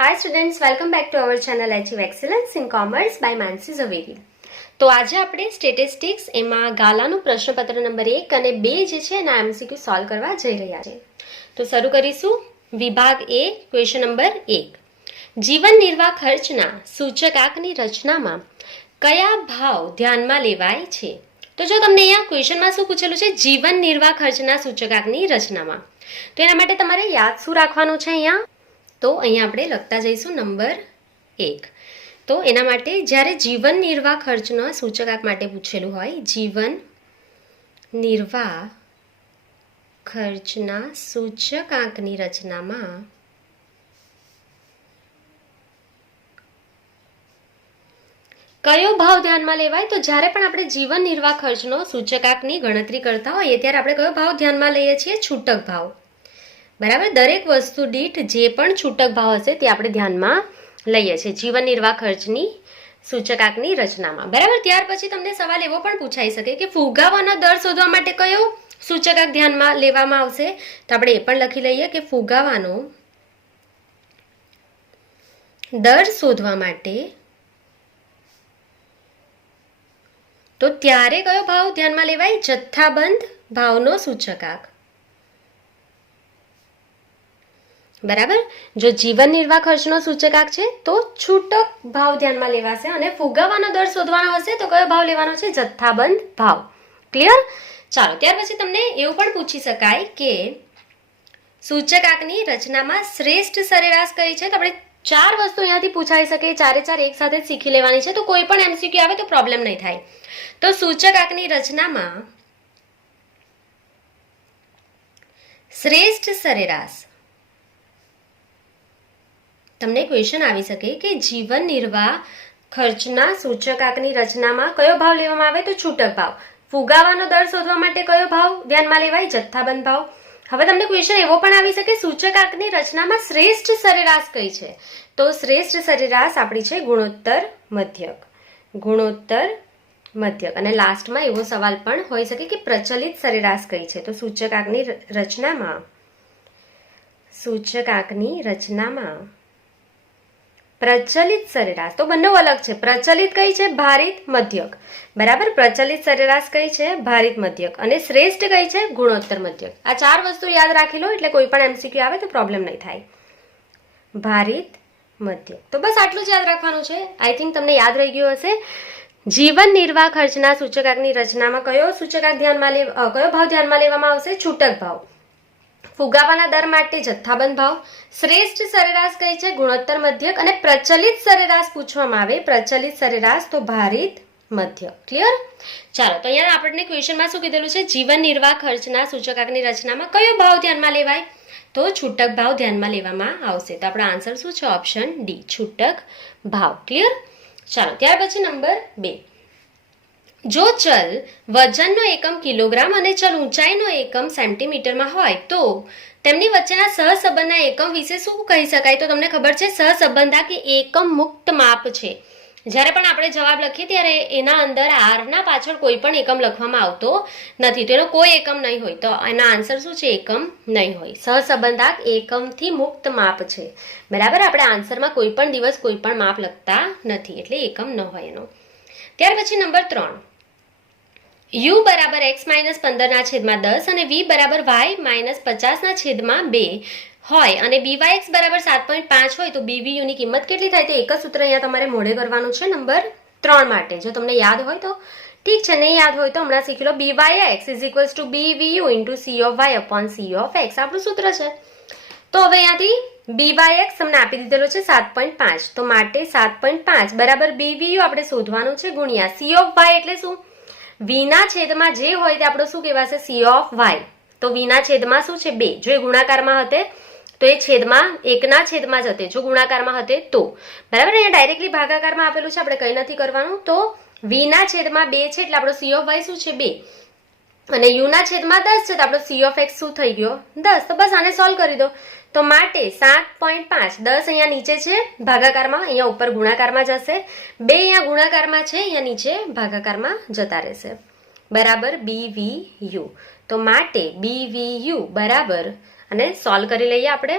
Hi students, welcome back to our channel Achieve Excellence in Commerce by Mansi Zaveri. તો આજે આપણે statistics એમાં ગાલાનું પ્રશ્નપત્ર નંબર 1 અને 2 જે છે એના MCQ સોલ્વ કરવા જઈ રહ્યા છે. તો શરૂ કરીશું. વિભાગ A ક્વેશ્ચન નંબર 1. જીવન નિર્વાહ ખર્ચના સૂચકાંકની રચનામાં કયા ભાવ ધ્યાનમાં લેવાય છે? તો જો તમને અહીંયા ક્વેશ્ચનમાં શું પૂછેલું છે, જીવન નિર્વાહ ખર્ચના સૂચકાંકની રચનામાં, તો એના માટે તમારે યાદ શું રાખવાનું છે અહીંયા? તો અહીંયા આપણે લખતા જઈશું નંબર 1. તો એના માટે જ્યારે જીવન નિર્વાહ ખર્ચનો સૂચકાંક માટે પૂછેલું હોય, જીવન નિર્વાહ ખર્ચના સૂચકાંકની રચનામાં કયો ભાવ ધ્યાનમાં લેવાય? તો જ્યારે પણ આપણે જીવન નિર્વાહ ખર્ચનો સૂચકાંકની ગણતરી કરતા હોઈએ ત્યારે આપણે કયો ભાવ ધ્યાનમાં લઈએ છીએ? છૂટક ભાવ. બરાબર, દરેક વસ્તુ દીઠ જે પણ છૂટક ભાવ હશે તે આપણે ધ્યાનમાં લઈએ છીએ જીવન નિર્વાહ ખર્ચની સૂચકાંકની રચનામાં. બરાબર, ત્યાર પછી તમને સવાલ એવો પણ પૂછાઈ શકે કે ફુગાવાનો દર શોધવા માટે કયો સૂચકાંક ધ્યાનમાં લેવામાં આવશે? તો આપણે એ પણ લખી લઈએ કે ફુગાવાનો દર શોધવા માટે તો ત્યારે કયો ભાવ ધ્યાનમાં લેવાય? જથ્થાબંધ ભાવનો સૂચકાંક. બરાબર, જો જીવન નિર્વાહ ખર્ચનો સૂચકાંક છે તો છૂટક ભાવ ધ્યાનમાં લેવાશે અને ફુગાવાનો દર શોધવાનો હશે તો કયો ભાવ લેવાનો છે? જથ્થાબંધ ભાવ. ક્લિયર? ચાલો, ત્યાર પછી તમને એવું પણ પૂછી શકાય કે સૂચકાંકની રચનામાં શ્રેષ્ઠ સરેરાશ કઈ છે? તો આપણે 4 વસ્તુ અહીંયાથી પૂછાઈ શકે, ચારે ચાર એક સાથે જ શીખી લેવાની છે, તો કોઈ પણ MCQ આવે તો પ્રોબ્લેમ નહીં થાય. તો સૂચકાંકની રચનામાં શ્રેષ્ઠ સરેરાશ, તમને ક્વેશ્ચન આવી શકે કે જીવન નિર્વાહ ખર્ચના સૂચકાંકની રચનામાં કયો ભાવ લેવામાં આવે? તો છૂટક ભાવ. ફુગાવાનો દર શોધવા માટે કયો ભાવ ધ્યાનમાં લેવાય? જથ્થાબંધ ભાવ. હવે તમને ક્વેશ્ચન એવો પણ આવી શકે સૂચકાંકની રચનામાં શ્રેષ્ઠ સરેરાશ કઈ છે? તો શ્રેષ્ઠ સરેરાશ આપણી છે ગુણોત્તર મધ્યક. ગુણોત્તર મધ્યક. અને લાસ્ટમાં એવો સવાલ પણ હોઈ શકે કે પ્રચલિત સરેરાશ કઈ છે? તો સૂચકાંકની રચનામાં પ્રચલિત સરેરાશ, તો બંને અલગ છે. પ્રચલિત કઈ છે? ભારિત મધ્યક. બરાબર, પ્રચલિત સરેરાશ કઈ છે? ભારિત મધ્યક. અને શ્રેષ્ઠ કઈ છે? ગુણોત્તર મધ્યક. આ 4 વસ્તુ યાદ રાખી લો એટલે કોઈ પણ MCQ આવે તો પ્રોબ્લેમ નહીં થાય. ભારિત મધ્યક. તો બસ આટલું જ યાદ રાખવાનું છે. આઈ થિંક તમને યાદ રહી ગયું હશે. જીવન નિર્વાહ ખર્ચના સૂચકાંકની રચનામાં કયો સૂચકાંક કયો ભાવ ધ્યાનમાં લેવામાં આવશે? છૂટક ભાવ. ફુગાવાના દર માટે જથ્થાબંધ ભાવ. શ્રેષ્ઠ સરેરાશ કઈ છે? ગુણોત્તર મધ્યક. અને પ્રચલિત સરેરાશ પૂછવામાં આવે, પ્રચલિત સરેરાશ તો ભારિત મધ્યક. ક્લિયર? ચાલો, તો અહીંયા આપણને ક્વેશ્ચનમાં શું કીધેલું છે? જીવન નિર્વાહ ખર્ચના સૂચકાંકની રચનામાં કયો ભાવ ધ્યાનમાં લેવાય? તો છૂટક ભાવ ધ્યાનમાં લેવામાં આવશે. તો આપણો આન્સર શું છે? ઓપ્શન ડી, છૂટક ભાવ. ક્લિયર? ચાલો, ત્યાર પછી નંબર 2. જો ચલ વજનનો એકમ કિલોગ્રામ અને ચલ ઊંચાઈનો એકમ સેન્ટીમીટરમાં હોય તો તેમની વચ્ચેના સહસંબંધના એકમ વિશે શું કહી શકાય? તો તમને ખબર છે સહસંબંધા કે એકમ મુક્ત માપ છે. જ્યારે પણ આપણે જવાબ લખીએ ત્યારે એના અંદર આરના પાછળ કોઈ પણ એકમ લખવામાં આવતો નથી, તો એનો કોઈ એકમ નહીં હોય, તો એના આન્સર શું છે? એકમ નહીં હોય. સહસંબંધાક એકમથી મુક્ત માપ છે. બરાબર, આપણે આન્સરમાં કોઈ પણ દિવસ કોઈ પણ માપ લખતા નથી એટલે એકમ ન હોય એનો. ત્યાર પછી નંબર 3. u બરાબર x માઇનસ 15/10 અને v બરાબર y માઇનસ 50/2 હોય અને byx બરાબર 7.5 હોય તો bvu ની કિંમત કેટલી થાય? તો એક જ સૂત્ર અહીંયા તમારે મોઢે કરવાનું છે નંબર 3 માટે. જો તમને યાદ હોય તો ઠીક છે, નહીં યાદ હોય તો હમણાં શીખી લો. byx = bvu × c of y upon c of x આપણું સૂત્ર છે. તો હવે અહીંયાથી byx તમને આપી દીધેલો છે 7.5, તો માટે 7.5 બરાબર bvu આપણે શોધવાનું છે ગુણ્યા c of y એટલે શું? v ના છેદમાં જે હોય તે આપણો શું કહેવાશે? c of y. તો v ના છેદમાં શું છે? 2. જો એ ગુણાકારમાં હતે તો એ છેદમાં 1 ના છેદમાં જ હતે, જો ગુણાકારમાં હતે તો. બરાબર, અહીંયા ડાયરેક્ટલી ભાગાકારમાં આપેલું છે, આપણે કંઈ નથી કરવાનું. તો v ના છેદમાં 2 છે એટલે આપણો c of y શું છે? 2. અને u ના છેદમાં 10 છે તો આપણો c of x શું થઈ ગયો? 10. તો બસ આને સોલ્વ કરી દો. તો માટે 7.5, 10 અહીંયા નીચે છે ભાગાકારમાં, અહીંયા ઉપર ગુણાકારમાં જશે. 2 અહીંયા ગુણાકારમાં છે, અહીંયા નીચે ભાગાકારમાં જતા રહેશે. બરાબર BVU. તો માટે BVU બરાબર, અને સોલ્વ કરી લઈએ આપણે.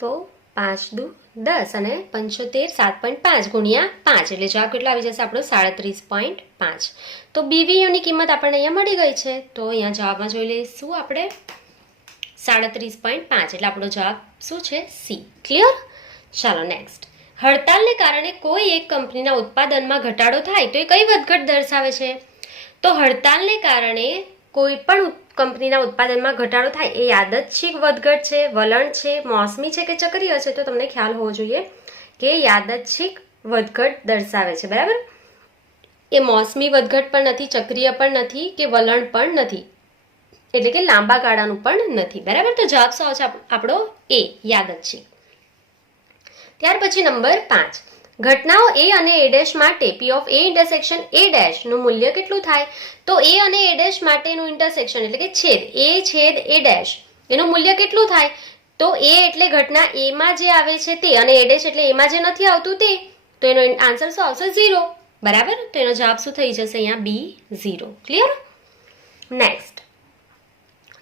તો 5 દુ 10 અને 75 7.5 ગુણ્યા 5 એટલે જવાબ કેટલો આવી જશે આપણો 37.5. તો BVUની કિંમત આપણને અહીંયા મળી ગઈ છે. તો અહીંયા જવાબમાં જોઈ લઈશું આપણે 37.5 એટલે આપણો જવાબ શું છે? C. ક્લિયર? ચાલો નેક્સ્ટ. હડતાલને કારણે કોઈ એક કંપનીના ઉત્પાદનમાં ઘટાડો થાય તો એ કઈ વધઘટ દર્શાવે છે? તો હડતાલને કારણે કોઈ પણ કંપનીના ઉત્પાદનમાં ઘટાડો થાય એ યાદચ્છિક વધઘટ છે, વલણ છે, મોસમી છે કે ચક્રીય છે? તો તમને ખ્યાલ હોવો જોઈએ કે યાદચ્છિક વધઘટ દર્શાવે છે. બરાબર? એ મોસમી વધઘટ પણ નથી, ચક્રીય પણ નથી કે વલણ પણ નથી, એટલે કે લાંબા ગાળાનું પણ નથી. બરાબર? તો જવાબ શું આવશે આપણો? A. યાદચ્છિક. ત્યાર પછી નંબર 5. ઘટનાઓ A અને A' માટે P of A intersection A' નું મૂલ્ય કેટલું થાય? તો A અને A' માટેનું ઇન્ટરસેક્શન એટલે કે છેદ A છેદ A' એનું મૂલ્ય કેટલું થાય? તો A એટલે ઘટના A માં જે આવે છે તે, અને A' એટલે A માં જે નથી આવતું તે, તો એનો આન્સર શું આવશે? 0. બરાબર? તો એનો જવાબ શું થઈ જશે અહીંયા? B. 0. ક્લિયર? Next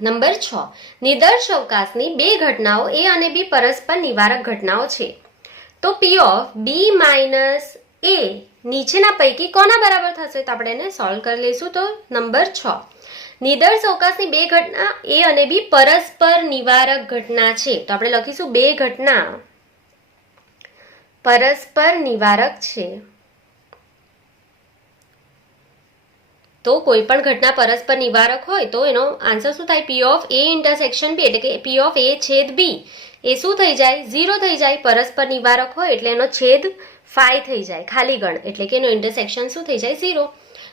number 6. નિદર્શ અવકાશની બે ઘટનાઓ A અને B પરસ્પર નિવારક ઘટનાઓ છે. તો P of B minus A નીચેના પૈકી કોના બરાબર થશે? તો આપણે એને સોલ્વ કરી લઈશું. તો નંબર 6. નિદર્શ અવકાશની બે ઘટના A અને B પરસ્પર નિવારક ઘટના છે. તો આપણે લખીશું બે ઘટના પરસ્પર નિવારક છે. તો કોઈ પણ ઘટના પરસ્પર નિવારક હોય તો એનો આન્સર શું થાય? P of A intersection B એટલે કે P of A છેદ B એ શું થઈ જાય? 0 થઈ જાય. પરસ્પર નિવારક હોય એટલે એનો છેદ 5 થઈ જાય, ખાલી ગણ, એટલે કે એનો ઇન્ટરસેક્શન શું થઈ જાય? 0.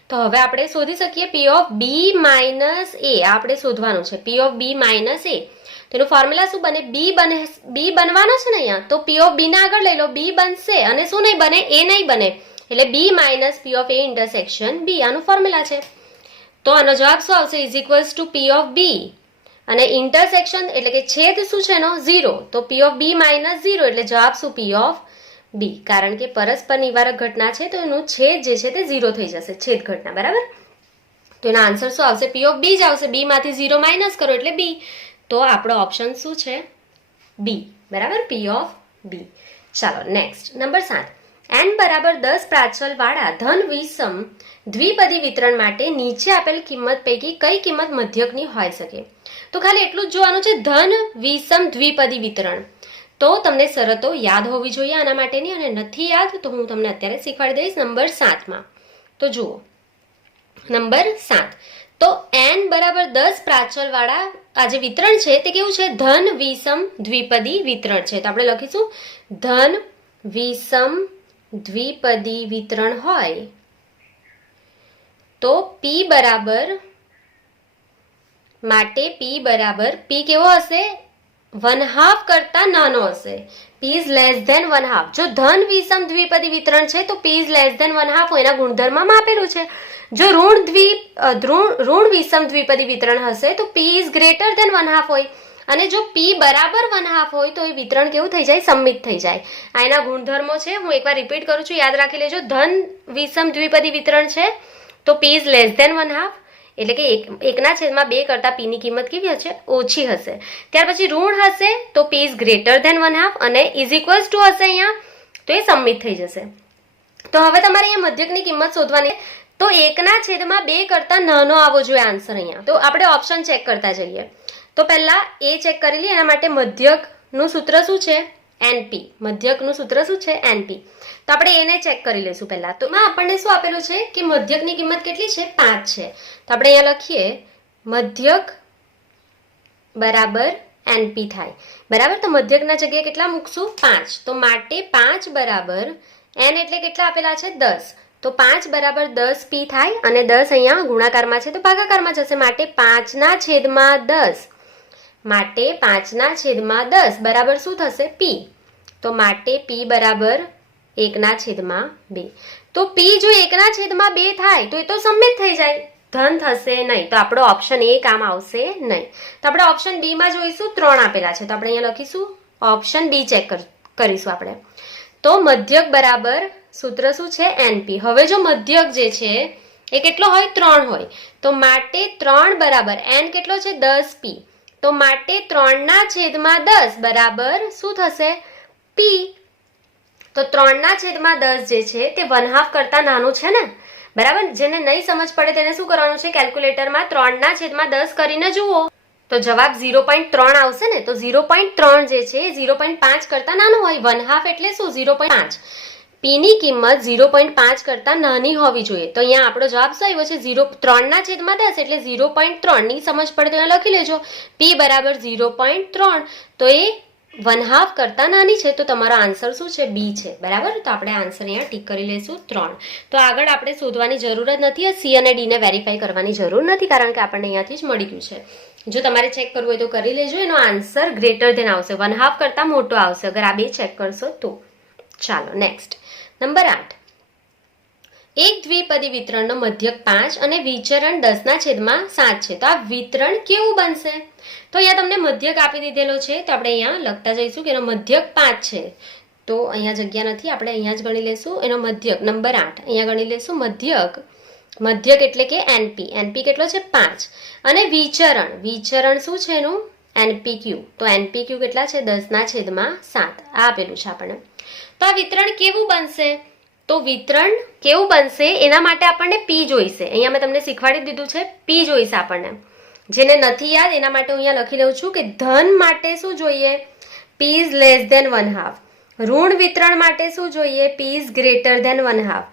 તો હવે આપણે શોધી શકીએ P of B minus A. આપણે શોધવાનું છે P of B minus A. તેનું ફોર્મ્યુલા શું બને? B બનવાનો છે ને અહીંયા, તો P of B ના આગળ લઈ લો, B બનશે, અને શું નહીં બને? A નહીં બને, એટલે B minus P of A intersection B આનું ફોર્મ્યુલા છે. તો આનો જવાબ શું આવશે? Is equals to P of B અને ઇન્ટરસેક્શન એટલે કે છેદ શું છે એનો? 0. તો P of B minus 0 એટલે જવાબ શું? P of B. કારણ કે પરસ્પર નિવારક ઘટના છે તો એનું છેદ જે છે તે 0 થઈ જશે, છેદ ઘટના. બરાબર? તો એનો આન્સર શું આવશે? P of B જ આવશે. B માંથી 0 માઇનસ કરો એટલે B. તો આપણો ઓપ્શન શું છે? B. બરાબર? P of B. ચાલો નેક્સ્ટ નંબર 7. n બરાબર 10 પ્રાચલ વાળા ધન વિષમ દ્વિપદી વિતરણ માટે નીચે આપેલ કિંમત પૈકી કઈ કિંમત મધ્યકની હોઈ શકે? તો ખાલી એટલું જ જોવાનું છે, ધન વિષમ દ્વિપદી વિતરણ. તો તમને શરતો યાદ હોવી જોઈએ આના માટેની, અને નથી યાદ તો હું તમને અત્યારે શીખવાડી દઈશ નંબર 7 માં. તો જુઓ નંબર 7. તો n બરાબર 10 પ્રાચલ વાળા આ જે વિતરણ છે તે કેવું છે? ધન વિષમ દ્વિપદી વિતરણ છે. તો આપણે લખીશું ધન વિષમ દ્વિપદી વિતરણ હોય તો P બરાબર માટે P બરાબર P કેવો હશે? 1/2 કરતા નાનો હશે. P is less than 1/2. જો ધન વિષમ દ્વિપદી વિતરણ છે તો P is less than 1/2 હોય, એના ગુણધર્મમાં આપેલું છે. જો ઋણ વિષમ દ્વિપદી વિતરણ હશે તો P is greater than 1/2 હોય, અને જો P બરાબર 1/2 હોય તો એ વિતરણ કેવું થઈ જાય? સમમિત થઈ જાય. આ એના ગુણધર્મો છે. હું એકવાર રિપીટ કરું છું, યાદ રાખી લેજો. ધન વિષમ દ્વિપદી વિતરણ છે તો P is less than 1/2 એટલે કે 1/2 કરતા P ની કિંમત કેવી હશે? ઓછી હશે. ત્યાર પછી ઋણ હશે તો P is greater than 1/2 અને is equals to હશે અહીંયા તો એ સમમિત થઈ જશે. તો હવે તમારે અહીંયા મધ્યકની કિંમત શોધવાની, તો 1/2 કરતા નાનો આવવો જોઈએ આન્સર અહીંયા. તો આપણે ઓપ્શન ચેક કરતા જઈએ. તો પહેલા એ ચેક કરી લઈએ. એના માટે મધ્યકનું સૂત્ર શું છે? NP. મધ્યકનું સૂત્ર શું છે? NP. તો આપણે એને ચેક કરી લઈશું પહેલા. તો માં આપણને શું આપેલું છે કે મધ્યકની કિંમત કેટલી છે? 5 છે. તો આપણે અહીંયા લખીએ મધ્યક બરાબર NP થાય. બરાબર? તો મધ્યકના જગ્યાએ કેટલા મૂકશું? 5. તો માટે 5 બરાબર n એટલે કેટલા આપેલા છે? 10. તો 5 બરાબર 10 P થાય, અને 10 અહીંયા ગુણાકારમાં છે તો ભાગાકારમાં જશે. માટે 5/10 માટે 5/10 બરાબર શું થશે? P. તો માટે P બરાબર 1/2. તો P જો 1/2 થાય તો એ તો સમમિત થઈ જાય, ધન થશે નહીં. તો આપણો ઓપ્શન એ કામ આવશે નહીં. તો આપણે ઓપ્શન ડી માં જોઈશું. 3 આપેલા છે તો આપણે અહીંયા લખીશું ઓપ્શન ડી ચેક કરીશું આપણે. તો મધ્યક બરાબર સૂત્ર શું છે? NP. હવે જો મધ્યક જે છે એ કેટલો હોય? 3 હોય. તો માટે 3 બરાબર n કેટલો છે? 10 P. તો માટે 3/10 બરાબર શું થશે? પી. તો 3/10 જે છે તે 1/2 કરતા નાનું છે ને, બરાબર. જેને નહીં સમજ પડે તેને શું કરવાનું છે, કેલ્ક્યુલેટરમાં 3/10 કરીને જુઓ તો જવાબ 0.3 આવશે ને. તો 0.3 જે છે એ 0.5 કરતા નાનું હોય. 1/2 એટલે શું, 0.5. પી ની કિંમત 0.5 કરતા નાની હોવી જોઈએ. તો અહીંયા આપણો જવાબ શું આવ્યો છે, 3/10 એટલે 0.3. ની સમજ પડે તો અહીંયા લખી લેજો, પી બરાબર 0.3. તો એ 1/2 કરતા નાની છે. તો તમારો આન્સર શું છે, બી છે, બરાબર. તો આપણે આન્સર અહીંયા ટીક કરી લઈશું 3. તો આગળ આપણે શોધવાની જરૂર જ નથી, સી અને ડી ને વેરીફાઈ કરવાની જરૂર નથી, કારણ કે આપણને અહીંયાથી જ મળી ગયું છે. જો તમારે ચેક કરવું હોય તો કરી લેજો. એનો આન્સર ગ્રેટર ધેન આવશે, 1/2 કરતા મોટો આવશે અગર આ બે ચેક કરશો તો. ચાલો નેક્સ્ટ નંબર 8. એક દ્વિપદી વિતરણનો મધ્યક 5 અને વિચરણ 10/7 છે. તો આ વિતરણ કેવું બનશે? તો અહીંયા તમને મધ્યક આપી દીધેલો છે, તો આપણે અહીંયા લખતા જઈશું કે એનો મધ્યક 5 છે. તો અહીંયા જગ્યા નથી, આપણે અહીંયા જ ગણી લેશું એનો મધ્યક. નંબર 8 અહીંયા ગણી લેશું મધ્યક એટલે કે એનપી. એનપી કેટલો છે, 5. અને વિચરણ શું છે એનું, એનપીક્યુ. તો એનપીક્યુ કેટલા છે, 10/7. આ આપેલું છે આપણને. તો આ વિતરણ કેવું બનશે? તો વિતરણ કેવું બનશે એના માટે આપણને પી જોઈશે. અહીંયા મેં તમને શીખવાડી દીધું છે, પી જોઈશે આપણને. જેને નથી યાદ એના માટે હું અહીંયા લખી લઉં છું કે ધન માટે શું જોઈએ, પી ઇઝ લેસ ધેન 1/2. ઋણ વિતરણ માટે શું જોઈએ, પી ઇઝ ગ્રેટર ધેન 1/2.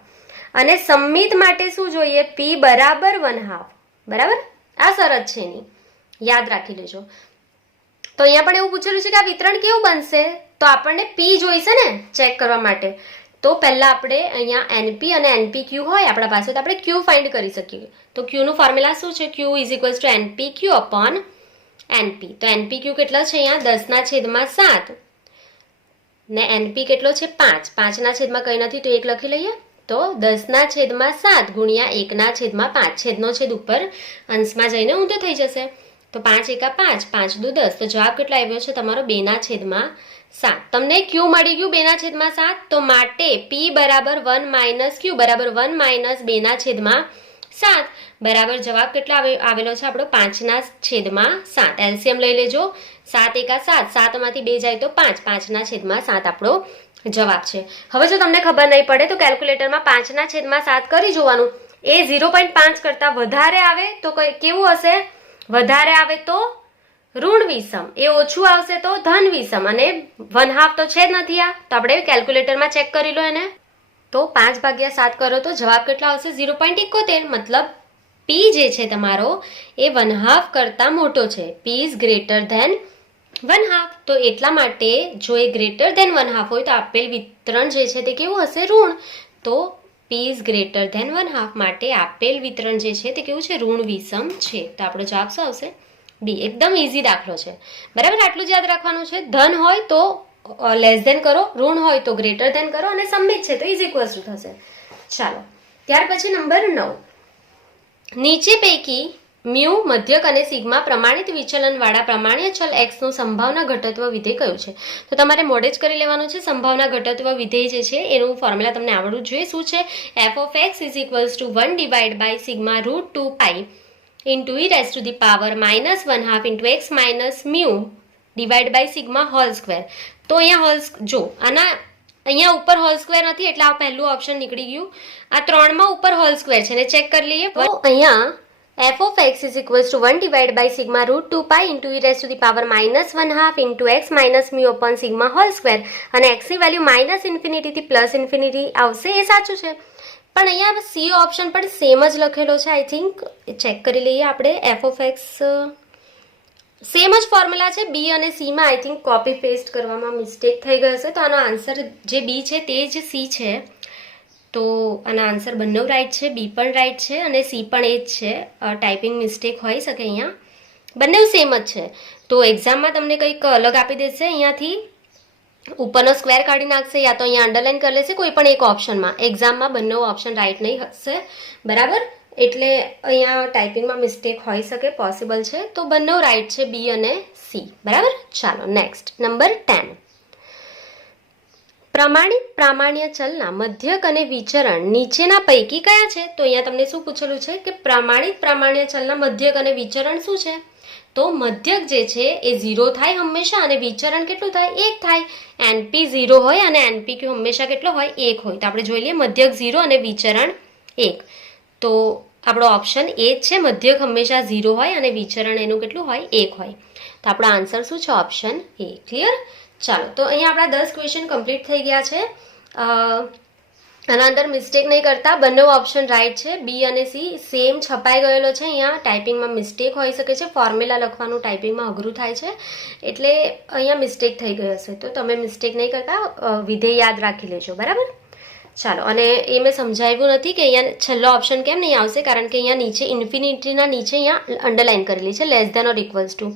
અને સંમિત માટે શું જોઈએ, પી બરાબર 1/2. બરાબર, આ શરત છે એની, યાદ રાખી લેજો. તો અહીંયા પણ એવું પૂછેલું છે કે આ વિતરણ કેવું બનશે, તો આપણને પી જોઈશે ને ચેક કરવા માટે. તો પહેલા આપણે અહીંયા એનપી અને એનપીક્યુ હોય આપણા પાસે તો આપણે ક્યુ ફાઇન્ડ કરી શકીએ. તો ક્યુનું ફોર્મ્યુલા શું છે, Q is equals to NPQ upon NP. તો એનપીક્યુ કેટલા છે અહીંયા 10/7 ને એનપી કેટલો છે 5. 5/7 કંઈ નથી તો 1 લખી લઈએ. તો 10/7 ગુણ્યા 1/5. છેદનો છેદ ઉપર અંશમાં જઈને ઊંધો થઈ જશે. તો 5 × 5 5 × 10. તો જવાબ કેટલો આવ્યો છે તમારો 2/7. તમને ક્યુ મળી ગયું 2/7. તો માટે પી બરાબર 1 - ક્યુ બરાબર 1 - 2/7 બરાબર જવાબ કેટલો આવેલો છે આપણો 5/7. એલસીએમ લઈ લેજો. 7 × 7 7 માંથી 2 જાય તો 5. 5/7 આપણો જવાબ છે. હવે જો તમને ખબર નહીં પડે તો કેલ્ક્યુલેટરમાં 5/7 કરી જોવાનું. એ 0.5 કરતા વધારે આવે તો કેવું હશે, વધારે આવે તો ઋણ વિષમ, એ ઓછું આવશે તો ધન વિષમ, અને 1/2 તો છે જ નથી આ. તો આપણે કેલ્ક્યુલેટરમાં ચેક કરી લો એને. તો 5/7 કરો તો જવાબ કેટલો આવશે 0.71. મતલબ પી જે છે તમારો એ 1/2 કરતા મોટો છે. P is greater than 1/2. તો એટલા માટે જો એ ગ્રેટર ધેન 1/2 હોય તો આપેલ વિતરણ જે છે તે કેવું હશે, ઋણ. તો પી ઇઝ ગ્રેટર ધેન 1/2 માટે આપેલ વિતરણ જે છે તે કેવું છે, ઋણ વિષમ છે. તો આપણો જવાબ શું આવશે, બી. એકદમ ઇઝી દાખલો છે, બરાબર. આટલું જ યાદ રાખવાનું છે. ધન હોય તો લેસ ધેન કરો, ઋણ હોય તો ગ્રેટર ધેન કરો, અને સંમિત છે તો ઇઝ ઇક્વલ્સ ટુ થશે. ચાલો ત્યાર પછી નંબર 9. નીચે પૈકી મ્યુ, મધ્યક અને સિગ્મા પ્રમાણિત વિચલન વાળા પ્રમાણ્ય ચલ x નું સંભાવના ઘટત્વ વિધેય કયું છે? તો તમારે મોડે જ કરી લેવાનું છે. સંભાવના ઘટત્વ વિધેય જે છે એનું ફોર્મ્યુલા તમને આવડવું જોઈએ. શું છે, f(x) = 1 / sigma √2 pi into e raised to the power -1/2 into x minus mu divided by sigma whole square. તો અહીંયા જો આના અહીંયા ઉપર હોલ સ્ક્વેર નથી એટલે આ પહેલું ઓપ્શન નીકળી ગયું. આ 3 માં ઉપર હોલ સ્ક્વેર છે ને ચેક કરી લઈએ. તો અહીંયા f(x) = 1 / sigma √2 pi into e raised to the power -1/2 into x minus mu upon sigma whole square, અને x ની વેલ્યુ -∞ થી +∞ આવશે, એ સાચું છે. પણ અહીંયા સી ઓપ્શન પણ સેમ જ લખેલો છે. આઈ થિંક ચેક કરી લઈએ આપણે. f(x) સેમ જ ફોર્મ્યુલા છે. બી અને સી માં આઈ થિંક કોપી પેસ્ટ કરવામાં મિસ્ટેક થઈ ગયો હશે. તો આનો આન્સર જે બી છે તે જ સી છે. તો આના આન્સર બંને રાઈટ છે, બી પણ રાઈટ છે અને સી પણ એ જ છે. ટાઈપિંગ મિસ્ટેક હોઈ શકે અહીંયા, બંને સેમ જ છે. તો એક્ઝામમાં તમને કંઈક અલગ આપી દેશે, અહીંયાથી ઉપરનો સ્ક્વેર કાઢી નાખશે યા તો અહીંયા અંડરલાઈન કરી લેશે કોઈ પણ એક ઓપ્શનમાં. એક્ઝામમાં બંને ઓપ્શન રાઈટ નહીં હશે, બરાબર. એટલે અહીંયા ટાઈપિંગમાં મિસ્ટેક હોઈ શકે, પોસિબલ છે. તો બંને રાઈટ છે, બી અને સી, બરાબર. ચાલો નેક્સ્ટ નંબર 10. પ્રમાણિત પ્રામાણ્ય ચલના મધ્યક અને વિચરણ નીચેના પૈકી કયા છે? તો અહીંયા તમને શું પૂછેલું છે કે પ્રમાણિત પ્રામાણ્ય ચલના મધ્યક અને વિચરણ શું છે? તો મધ્યક જે છે એ 0 થાય હંમેશા અને વિચરણ કેટલું થાય 1 થાય. એનપી 0 હોય અને એનપીક્યુ હંમેશા કેટલો હોય 1 હોય. તો આપણે જોઈ લઈએ મધ્યક 0 અને વિચરણ 1. તો આપણો ઓપ્શન એ જ છે, મધ્યક હંમેશા 0 હોય અને વિચરણ એનું કેટલું હોય 1 હોય. તો આપણો આન્સર શું છે? Option A. ક્લિયર? ચાલો, તો અહીંયા આપણા 10 ક્વેશ્ચન કમ્પ્લીટ થઈ ગયા છે. આના અંદર મિસ્ટેક નહીં કરતા, બંને ઓપ્શન રાઈટ છે. બી અને સી સેમ છપાઈ ગયેલો છે. અહીંયા ટાઈપિંગમાં મિસ્ટેક હોઈ શકે છે, ફોર્મ્યુલા લખવાનું ટાઈપિંગમાં અઘરું થાય છે, એટલે અહીંયા મિસ્ટેક થઈ ગઈ હશે. તો તમે મિસ્ટેક નહીં કરતા, વિધેય યાદ રાખી લેજો. બરાબર? ચાલો, અને એ મેં સમજાવ્યું નથી કે અહીંયા છેલ્લો ઓપ્શન કેમ નહીં આવશે, કારણ કે અહીંયા નીચે ઇન્ફિનિટીના નીચે અહીંયા અંડરલાઇન કરેલી છે less than or equals to.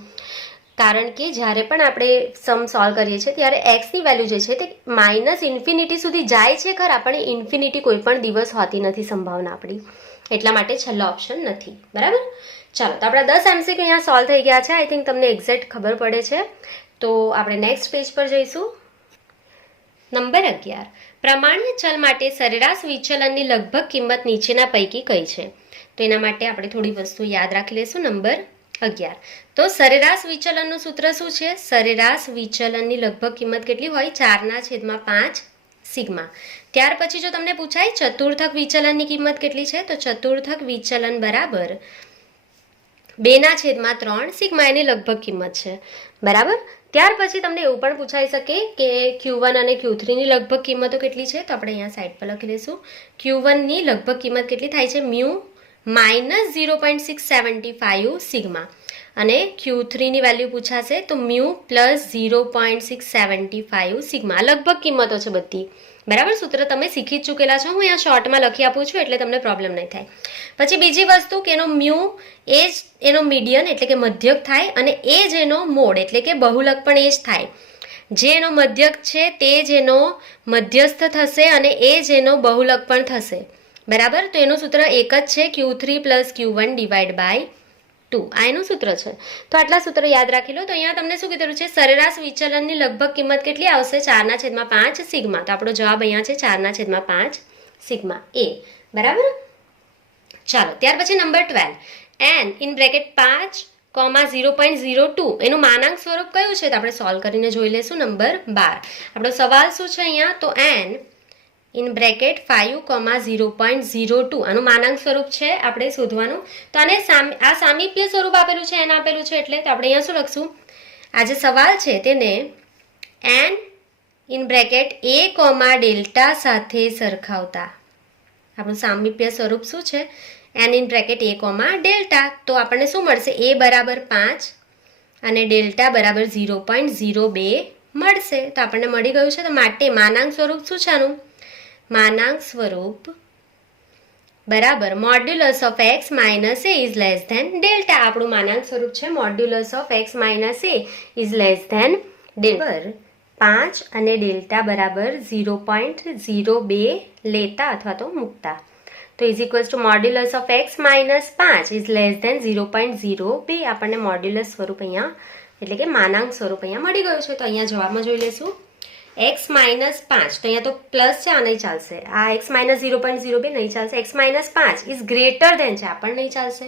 કારણ કે જ્યારે પણ આપણે સમ સોલ્વ કરીએ છીએ ત્યારે એક્સની વેલ્યુ જે છે તે માઇનસ ઇન્ફિનિટી સુધી જાય છે ખરા, પણ ઇન્ફિનિટી કોઈ પણ દિવસ હોતી નથી સંભાવના આપણી, એટલા માટે છેલ્લો ઓપ્શન નથી. બરાબર? ચાલો, તો આપણા 10 MCQ અહીંયા સોલ્વ થઈ ગયા છે. આઈ થિંક તમને એક્ઝેક્ટ ખબર પડે છે. તો આપણે નેક્સ્ટ પેજ પર જઈશું. નંબર 11, પ્રમાણ્ય ચલ માટે સરેરાશ વિચલનની લગભગ કિંમત નીચેના પૈકી કઈ છે? તો એના માટે આપણે થોડી વસ્તુ યાદ રાખી લઈશું. નંબર 11, તો સરેરાશ વિચલનનું સૂત્ર શું છે? સરેરાશ વિચલનની લગભગ કિંમત કેટલી હોય? 4/5 સિગ્મા. ત્યાર પછી જો તમને પૂછાય ચતુર્થક વિચલનની કિંમત કેટલી છે, તો ચતુર્થક વિચલન બરાબર 2/3 સિગ્મા એની લગભગ કિંમત છે. બરાબર? ત્યાર પછી તમને એવું પણ પૂછાઈ શકે કે Q1 અને Q3 ની લગભગ કિંમતો કેટલી છે? તો આપણે અહીંયા સાઈડ પર લખી લઈશું. Q1 ની લગભગ કિંમત કેટલી થાય છે? Mu -0.675 sigma. અને Q3 ની વેલ્યુ પૂછાશે તો મ્યુ +0.675 સિગ્મા. લગભગ કિંમતો છે બધી. બરાબર? સૂત્ર તમે શીખી જ ચૂકેલા છો, હું અહીંયા શોર્ટમાં લખી આપું છું એટલે તમને પ્રોબ્લેમ નહીં થાય. પછી બીજી વસ્તુ કે એનો મ્યુ એ જ એનો મીડિયન એટલે કે મધ્યક થાય, અને એ જ એનો મોડ એટલે કે બહુલક પણ એ જ થાય. જે એનો મધ્યક છે તે જ એનો મધ્યસ્થ થશે અને એ જ એનો બહુલક પણ થશે. બરાબર? તો એનું સૂત્ર એક જ છે, Q3 + Q1 / 2. આ એનું સૂત્ર છે. તો આટલા સૂત્ર યાદ રાખી લો. તો અહીંયા તમને શું કીધેલું છે? સરેરાશ વિચલનની લગભગ કિંમત કેટલી આવશે? 4/5 સિગ્મા. તો આપણો જવાબ અહીંયા છે 4/5 સિગ્મા એ. બરાબર? ચાલો, ત્યાર પછી નંબર 12, n (5, 0.02) એનું માનાંક સ્વરૂપ કયું છે? તો આપણે સોલ્વ કરીને જોઈ લઈશું. નંબર 12, આપણો સવાલ શું છે અહીંયા? તો n (5, 0.02) આનું માનાંક સ્વરૂપ છે આપણે શોધવાનું. તો આને આ સામીપ્ય સ્વરૂપ આપેલું છે, n આપેલું છે, એટલે તો આપણે અહીંયા શું લખશું? આ જે સવાલ છે તેને n (a, સાથે સરખાવતા આપણું સામીપ્ય સ્વરૂપ શું છે? n (a, તો આપણને શું મળશે? a બરાબર 5 અને ડેલ્ટા બરાબર 0.02 મળશે. તો આપણને મળી ગયું છે. તો માટે માનાંક સ્વરૂપ શું છે આનું? માનાંક સ્વરૂપ બરાબર modulus of x - a is less than delta. આપણું માનાંક સ્વરૂપ છે modulus of x - a is less than delta. 5 અને ડેલ્ટા બરાબર 0.02 લેતા અથવા તો મૂકતા. તો is equals to modulus of x - 5 is less than 0.02. આપણને મોડ્યુલસ સ્વરૂપ અહીંયા એટલે કે માનાંક સ્વરૂપ અહીંયા મળી ગયું છે. તો અહીંયા જવાબમાં જોઈ લેશું x - 5. તો અહીંયા તો પ્લસ છે, આ નહીં ચાલશે. આ x - 0.02 નહીં ચાલશે. x - 5 ઇઝ ગ્રેટર ધેન છે, આ પણ નહીં ચાલશે.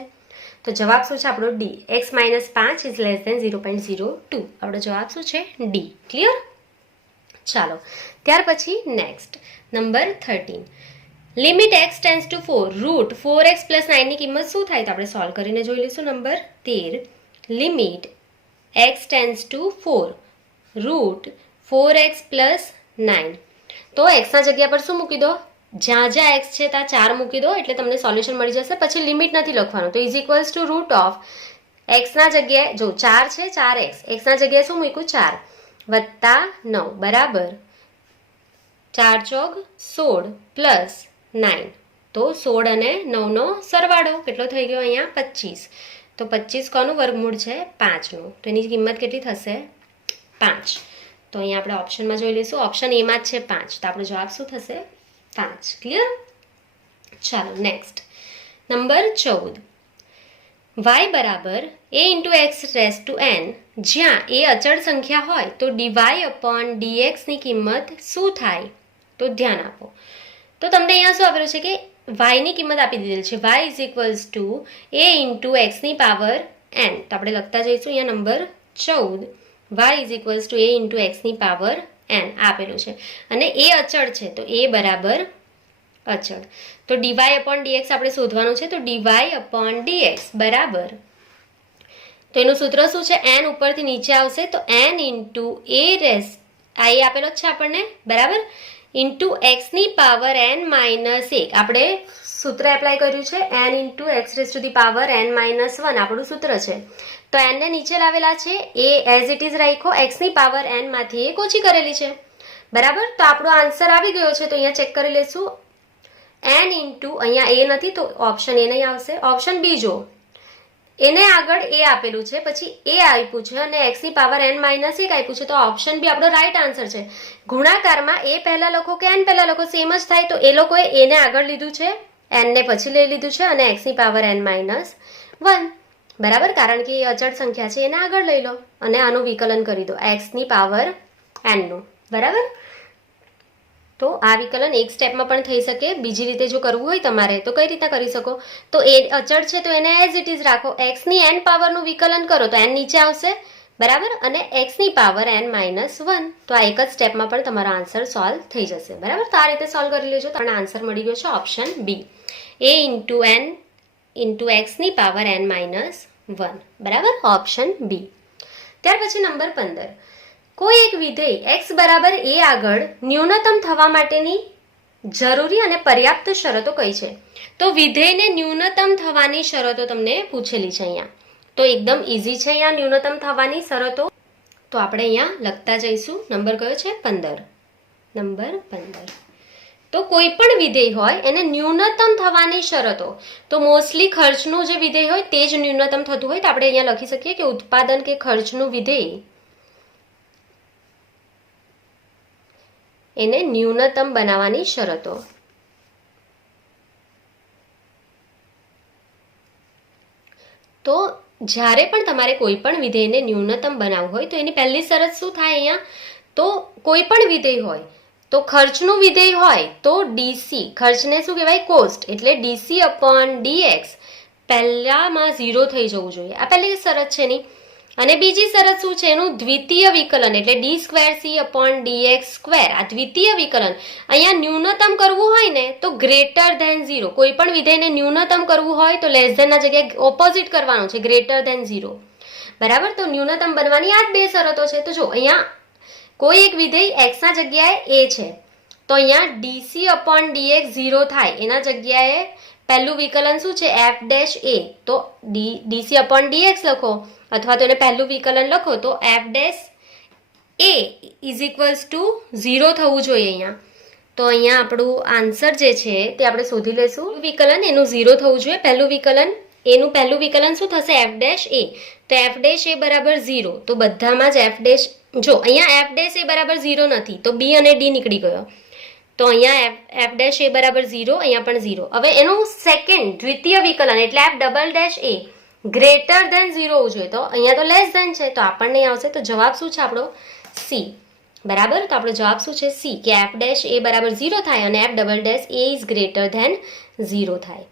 તો જવાબ શું છે આપણો? D. x - 5 is less than 0.02. આપણો જવાબ શું છે? ડી. ક્લિયર? ચાલો, ત્યાર પછી next number 13, limit x tends to 4 √4x + 9 ની કિંમત શું થાય? તો આપણે સોલ્વ કરીને જોઈ લઈશું. Number 13, limit x tends to 4 √4x + 9. તો x ના જગ્યા પર શું મૂકી દો? જ્યાં જ્યાં x છે ત્યાં 4 મૂકી દો એટલે તમને સોલ્યુશન મળી જશે. પછી લિમિટ નથી લખવાનું. તો ઇઝ ઇક્વલ્સ ટુ √x ના જગ્યાએ જો 4 છે 4x, x ના જગ્યાએ શું મૂક્યું? 4 + 9 બરાબર 4 ચોક 16 + 9. તો 16 અને 9 નો સરવાળો કેટલો થઈ ગયો? અહીંયા 25. તો 25 કોનું વર્ગમૂળ છે? 5 નું. તો એની કિંમત કેટલી થશે? 5. તો અહીંયા આપણે ઓપ્શનમાં જોઈ લઈશું. ઓપ્શન એમાં જ છે 5. તો આપણો જવાબ શું થશે? 5. ક્લિયર? ચાલો, નેક્સ્ટ નંબર 14, y બરાબર a × x raise to n, જ્યાં a અચળ સંખ્યા હોય તો dy/dx ની કિંમત શું થાય? તો ધ્યાન આપો. તો તમને અહીંયા શું આપેલું છે કે y ની કિંમત આપી દીધેલ છે. y is equals to a × x ની પાવર એન. તો આપણે લખતા જઈશું અહીંયા number 14 y is equals to a into એક્સની પાવર એન આપેલું છે અને એ અચળ છે તો એ બરાબર અચળ. તો ડીવાય અપોન ડીએક્સ આપણે શોધવાનું છે. તો ડીવાય અપોન ડીએક્સ બરાબર, તો એનું સૂત્ર શું છે, એન ઉપરથી નીચે આવશે તો એન ઇન્ટુ એ રેસ આ એ આપેલો જ છે આપણને બરાબર, ઇન્ટુ એક્સની પાવર એન માઇનસ 1. આપણે સૂત્ર એપ્લાય કર્યું છે n into x raise to the power n minus 1 આપણું સૂત્ર છે. તો એનને નીચે લાવેલા છે, એ એઝ ઇટ ઇઝ રાખ્યો, એક્સની પાવર એન માંથી એક ઓછી કરેલી છે બરાબર. તો આપણો આન્સર આવી ગયો છે. તો અહીંયા ચેક કરી લેશું, એન ઇન્ટુ અહીંયા એ નથી તો ઓપ્શન એ નહીં આવશે, ઓપ્શન બીજો એને આગળ એ આપેલું છે, પછી એ આપ્યું છે અને એક્સની પાવર એન માઇનસ 1 આપ્યું છે. તો ઓપ્શન બી આપણો રાઈટ આન્સર છે. ગુણાકારમાં એ પહેલા લખો કે એન પહેલા લખો સેમ જ થાય. તો એ લોકોએ એને આગળ લીધું છે, એનને પછી લઈ લીધું છે અને એક્સની પાવર એન માઇનસ 1 બરાબર, કારણ કે એ અચળ સંખ્યા છે એને આગળ લઈ લો અને આનું વિકલન કરી દો એક્સની પાવર એનનું બરાબર. તો આ વિકલન એક સ્ટેપમાં પણ થઈ શકે, બીજી રીતે જો કરવું હોય તમારે તો કઈ રીતના કરી શકો, તો એ અચળ છે તો એને એઝ ઇટ ઇઝ રાખો, એક્સની એન પાવરનું વિકલન કરો તો એન નીચે આવશે બરાબર, અને એક્સની પાવર એન માઇનસ 1. તો આ એક જ સ્ટેપમાં પણ તમારો આન્સર સોલ્વ થઈ જશે બરાબર. તો આ રીતે સોલ્વ કરી લેજો. તમને આન્સર મળી ગયો છે option B, a into n into એક્સની પાવર એન માઇનસ 1 બરાબર, ઓપ્શન બી. ત્યાર પછી નંબર 15, કોઈ એક વિધેય x બરાબર a આગળ ન્યૂનતમ થવા માટેની જરૂરી અને પર્યાપ્ત શરતો કઈ છે. તો વિધેયને ન્યૂનતમ થવાની શરતો તમને પૂછેલી છે અહીંયા. તો એકદમ ઇઝી છે અહીંયા ન્યૂનતમ થવાની શરતો. તો આપણે અહીંયા લખતા જઈશું, નંબર કયો છે 15, નંબર 15. તો કોઈ પણ વિધેય હોય એને ન્યૂનતમ થવાની શરતો, તો મોસ્ટલી ખર્ચનું જે વિધેય હોય તે જ ન્યૂનતમ થતું હોય. તો આપણે અહીંયા લખી શકીએ કે ઉત્પાદન કે ખર્ચનું વિધેય એને ન્યૂનતમ બનાવવાની શરતો. તો જ્યારે પણ તમારે કોઈ પણ વિધેયને ન્યૂનતમ બનાવવું હોય તો એની પહેલી શરત શું થાય અહીંયા, તો કોઈ પણ વિધેય હોય તો ખર્ચનું વિધેય હોય તો ડીસી, ખર્ચને શું કહેવાય કોસ્ટ, એટલે ડીસી અપોન ડીએક્સ પહેલામાં 0 થઈ જવું જોઈએ. આ પહેલી શરત છે ની. અને બીજી શરત શું છે, એનું દ્વિતીય વિકલન એટલે d square c upon dx square. આ દ્વિતીય વિકલન અહીંયા ન્યૂનતમ કરવું હોય ને તો ગ્રેટર ધેન 0. કોઈ પણ વિધેયને ન્યૂનતમ કરવું હોય તો લેસ ધેન ના જગ્યાએ ઓપોઝિટ કરવાનું છે, ગ્રેટર ધેન 0 બરાબર. તો ન્યૂનતમ બનવાની આ જ બે શરતો છે. તો જો અહીંયા કોઈ એક વિધેય x ના જગ્યાએ a છે તો અહીંયા ડીસી અપોન ડીએક્સ 0 થાય, એના જગ્યાએ પહેલું વિકલન શું છે એફ ડેશ એ, તો ડીસી અપોન ડીએક્સ લખો અથવા તો એને પહેલું વિકલન લખો તો F dash a is equals two 0 થવું જોઈએ અહીંયા. તો અહીંયા આપણું આન્સર જે છે તે આપણે શોધી લેશું. વિકલન એનું 0 થવું જોઈએ, પહેલું વિકલન એનું પહેલું વિકલન શું થશે એફ ડેશ એ, તો એફ ડેશ એ બરાબર 0. તો બધામાં જ એફ ડેશ, જો અહીંયા એફ ડેશ એ બરાબર 0 નથી તો બી અને ડી નીકળી ગયો, તો અહીંયા એફ ડેશ એ બરાબર 0, અહીંયા પણ 0. હવે એનું સેકન્ડ દ્વિતીય વિકલન એટલે એફ ડબલ ડેશ એ ગ્રેટર ધેન 0 હોવું જોઈએ, તો અહીંયા તો લેસ ધેન છે તો આપણને આવશે. તો જવાબ શું છે આપણો સી બરાબર. તો આપણો જવાબ શું છે સી, કે એફ ડેશ એ બરાબર 0 થાય અને f double dash a is greater than 0 થાય.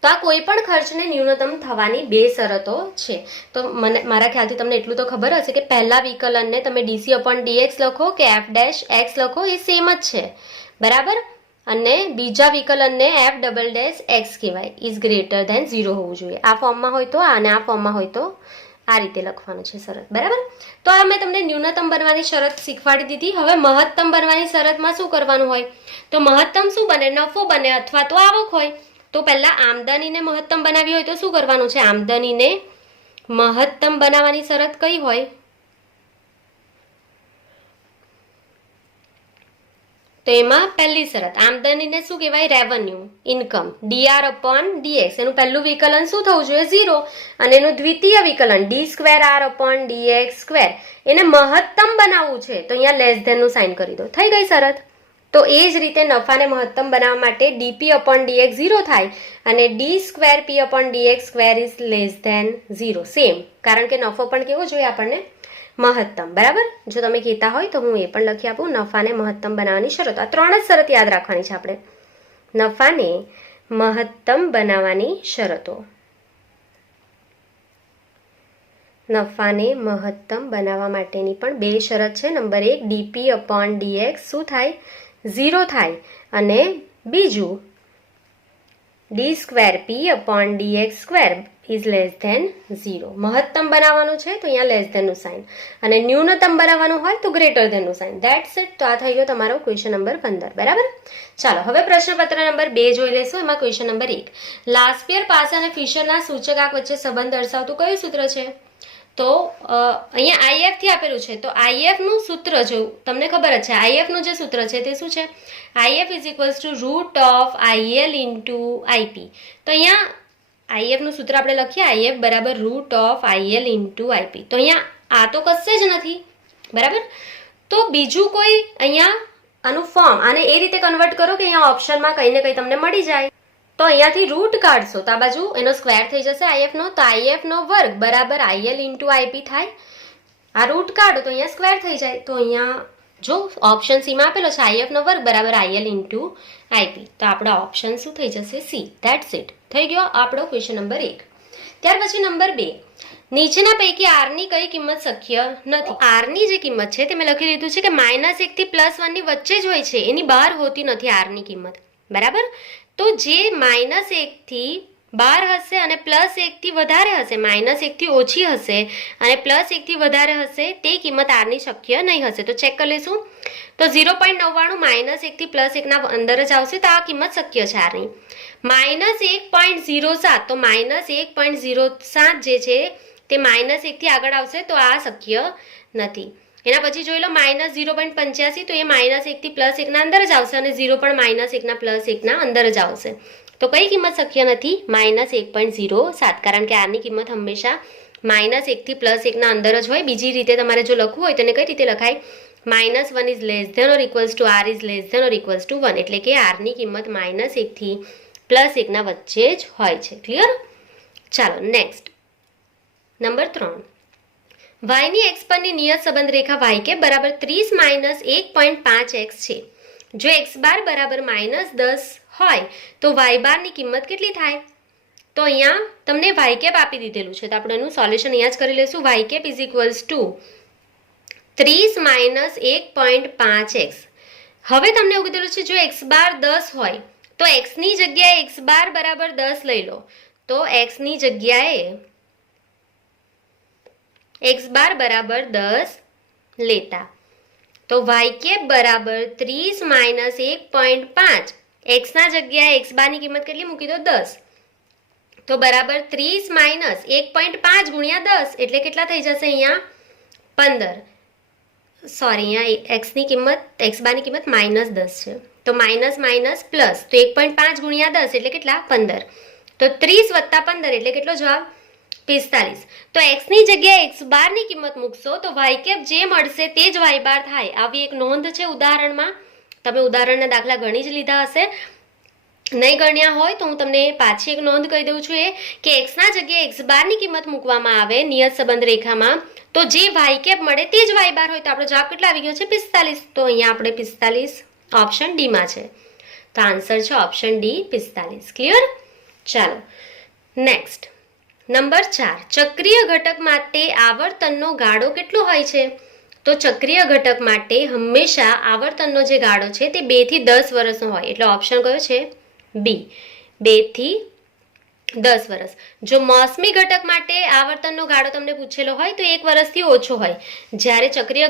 તો આ કોઈ પણ ખર્ચને ન્યૂનતમ થવાની બે શરતો છે. તો મારા ખ્યાલથી તમને એટલું તો ખબર હશે કે પહેલા વિકલનને તમે ડીસી અપોન ડીએક્સ લખો કે એફ ડેશ એક્સ લખો એ સેમ જ છે બરાબર, અને બીજા વિકલનને એફ ડબલ ડેશ એક્સ કહેવાય, ઇઝ ગ્રેટર ધેન 0 હોવું જોઈએ. આ ફોર્મમાં હોય તો અને આ ફોર્મમાં હોય તો આ રીતે લખવાનું છે શરત બરાબર. તો આ મેં તમને ન્યૂનતમ બનવાની શરત શીખવાડી દીધી. હવે મહત્તમ બનવાની શરતમાં શું કરવાનું હોય, તો મહત્તમ શું બને, નફો બને અથવા તો આવક હોય. તો પહેલા આમદનીને મહત્તમ બનાવી હોય તો શું કરવાનું છે, આમદનીને મહત્તમ બનાવવાની શરત કઈ હોય, તો એમાં પહેલી શરત આમદનીને શું કહેવાય revenue income, dr upon dx. એનું પહેલું વિકલન શું થવું જોઈએ 0, અને એનું દ્વિતીય વિકલન d square r upon dx square એને મહત્તમ બનાવવું છે તો અહીંયા લેસ ધેન નું સાઇન કરી દો, થઈ ગઈ શરત. તો એ જ રીતે નફાને મહત્તમ બનાવવા માટે ડીપી અપોન ડીએક્સ 0 થાય અને d square p upon dx square is less than 0 same, કારણ કે નફો પણ કેવો જોઈએ આપણને મહત્તમ બરાબર. જો તમે કહેતા હોય તો હું એ પણ લખી આપું, નફાને મહત્તમ બનાવવાની શરતો. આ 3 જ શરત યાદ રાખવાની છે આપણે, નફાને મહત્તમ બનાવવાની શરતો. નફાને મહત્તમ બનાવવા માટેની પણ બે શરત છે. નંબર 1 ડીપી અપોન ડીએક્સ શું થાય? 0 થાય. અને બીજું d square p upon dx square is less than 0. મહત્તમ બનાવવાનું છે તો અહીંયા લેસ ધેનનું સાઇન, અને ન્યૂનતમ બનાવવાનું હોય તો ગ્રેટર ધેનનું સાઇન. That's it. તો આ થઈ ગયો તમારો ક્વેશ્ચન નંબર 15. બરાબર. ચાલો હવે પ્રશ્નપત્ર નંબર 2 જોઈ લેશું. એમાં ક્વેશ્ચન નંબર 1, લાસ્પિયર પાસ અને ફિશરના સૂચકાંક વચ્ચે સંબંધ દર્શાવતું કયું સૂત્ર છે? તો અહીંયા આઈએફ થી આપેલું છે, તો આઈએફ નું સૂત્ર જો તમને ખબર જ છે, આઈએફ નું જે સૂત્ર છે તે શું છે? IF is equals to root of IL into IP. તો અહીંયા આઈએફ નું સૂત્ર આપણે લખીએ, આઈએફ બરાબર root of IL into IP. તો અહીંયા આ તો કશે જ નથી, બરાબર. તો બીજું કોઈ અહીંયા આનું ફોર્મ આને એ રીતે કન્વર્ટ કરો કે અહીંયા ઓપ્શનમાં કંઈ ને કંઈ તમને મળી જાય. તો અહીંયાથી રૂટ કાઢશો તો આ બાજુ એનો સ્ક્વેર થઈ જશે આઈએફ નો, તો આઈએફ નો વર્ગ બરાબર આઈએલ ઇન્ટુ આઈપી થાય. આ રૂટ કાઢો તો અહીંયા સ્ક્વેર થઈ જાય. તો અહીંયા જો ઓપ્શન સી માં આપેલો છે આઈએફ નો વર્ગ બરાબર આઈએલ ઇન્ટુ આઈપી, તો આપણો ઓપ્શન શું થઈ જશે? સી. That's it. થઈ ગયો આપણો ક્વેશ્ચન નંબર 1. ત્યાર પછી નંબર 2, નીચેના પૈકી આર ની કઈ કિંમત શક્ય નથી? આર ની જે કિંમત છે તે મેં લખી લીધું છે કે -1 થી +1 ની વચ્ચે જ હોય છે, એની બહાર હોતી નથી આર ની કિંમત. બરાબર. તો જે -1 થી 12 હશે અને +1 થી વધારે હશે, -1 થી ઓછી હશે અને +1 થી વધારે હશે, તે કિંમત આર ની શક્ય નહીં હશે. તો ચેક કરી લઈશું. તો 0.99 -1 થી +1 ના અંદર જ આવશે, તો આ કિંમત શક્ય છે આરની. -1.07, તો -1.07 જે છે તે -1 થી આગળ આવશે, તો આ શક્ય નથી. એના પછી જોઈ લો -0.85, તો એ -1 થી +1 ના અંદર જ આવશે અને 0 પણ -1 ના +1 ના અંદર જ આવશે. તો કઈ કિંમત શક્ય નથી? -1.07, કારણ કે આર ની કિંમત હંમેશા -1 થી +1 ના અંદર જ હોય. બીજી રીતે તમારે જો લખવું હોય તેને કઈ રીતે લખાય? -1 is less than or equals to r is less than or equals to 1, એટલે કે આર ની કિંમત -1 થી +1 ના વચ્ચે જ હોય છે. ક્લિયર? ચાલો નેક્સ્ટ નંબર 3, y ની x પરની નિયત સંબંધ રેખા y કે બરાબર 30 - 1.5x છે. જો x બાર બરાબર -10 હોય તો y બાર ની કિંમત કેટલી થાય? તો અહીંયા તમને y કેપ આપી દીધેલું છે, તો આપણે એનું સોલ્યુશન અહીંયા જ કરી લઈશું. y cap is equals to 30 - 1.5x. હવે તમને એવું કીધેલું છે જો x બાર 10 હોય તો x ની જગ્યાએ x બાર બરાબર 10 લઈ લો. તો x ની જગ્યાએ x બાર બરાબર 10 લેતા, તો y કેપ બરાબર 30 - 1.5, x ના જગ્યાએ x બાર ની કિંમત કેટલી મૂકી દો? 10, તો બરાબર 30 - 1.5 ગુણ્યા 10 એટલે કેટલા થઈ જશે? અહીંયા 15. સોરી, અહીંયા x ની કિંમત x બાર ની કિંમત -10 છે, તો માઇનસ પ્લસ, તો 1.5 ગુણ્યા 10 એટલે કેટલા? 15. તો 30 + 15 એટલે કેટલો જવાબ? 45. તો x ની જગ્યાએ x બાર ની કિંમત મૂકશો તો y કેપ જે મળશે તે જ y બાર થાય. આવી એક નોંધ છે ઉદાહરણમાં. તમે ઉદાહરણના દાખલા ઘણી જ લીધા હશે, નહીં ગણ્યા હોય તો હું તમને પાછી એક નોંધ કહી દઉં છું, એ કે x ના જગ્યાએ x બાર ની કિંમત મૂકવામાં આવે નિયત સંબંધ રેખામાં, તો જે y કેપ મળે તે જ y બાર હોય. તો આપણો જવાબ કેટલા આવી ગયો છે? 45. તો અહીંયા આપણે 45 ઓપ્શન ડી માં છે, તો આન્સર છે ઓપ્શન ડી 45. ક્લિયર? ચાલો નેક્સ્ટ નંબર 4, ચક્રીય ઘટક માટે આવર્તનનો ગાળો કેટલો હોય છે? તો ચક્રીય ઘટક માટે હંમેશા આવર્તનનો જે ગાળો છે તે 2 થી 10 વર્ષનો હોય, એટલે ઓપ્શન કયો છે? બી, 2 થી 10 વર્ષ. જો મોસમી ઘટક માટે આવર્તનનો ગાળો તમને પૂછેલો હોય તો 1 વર્ષથી ઓછો હોય, જ્યારે ચક્રીય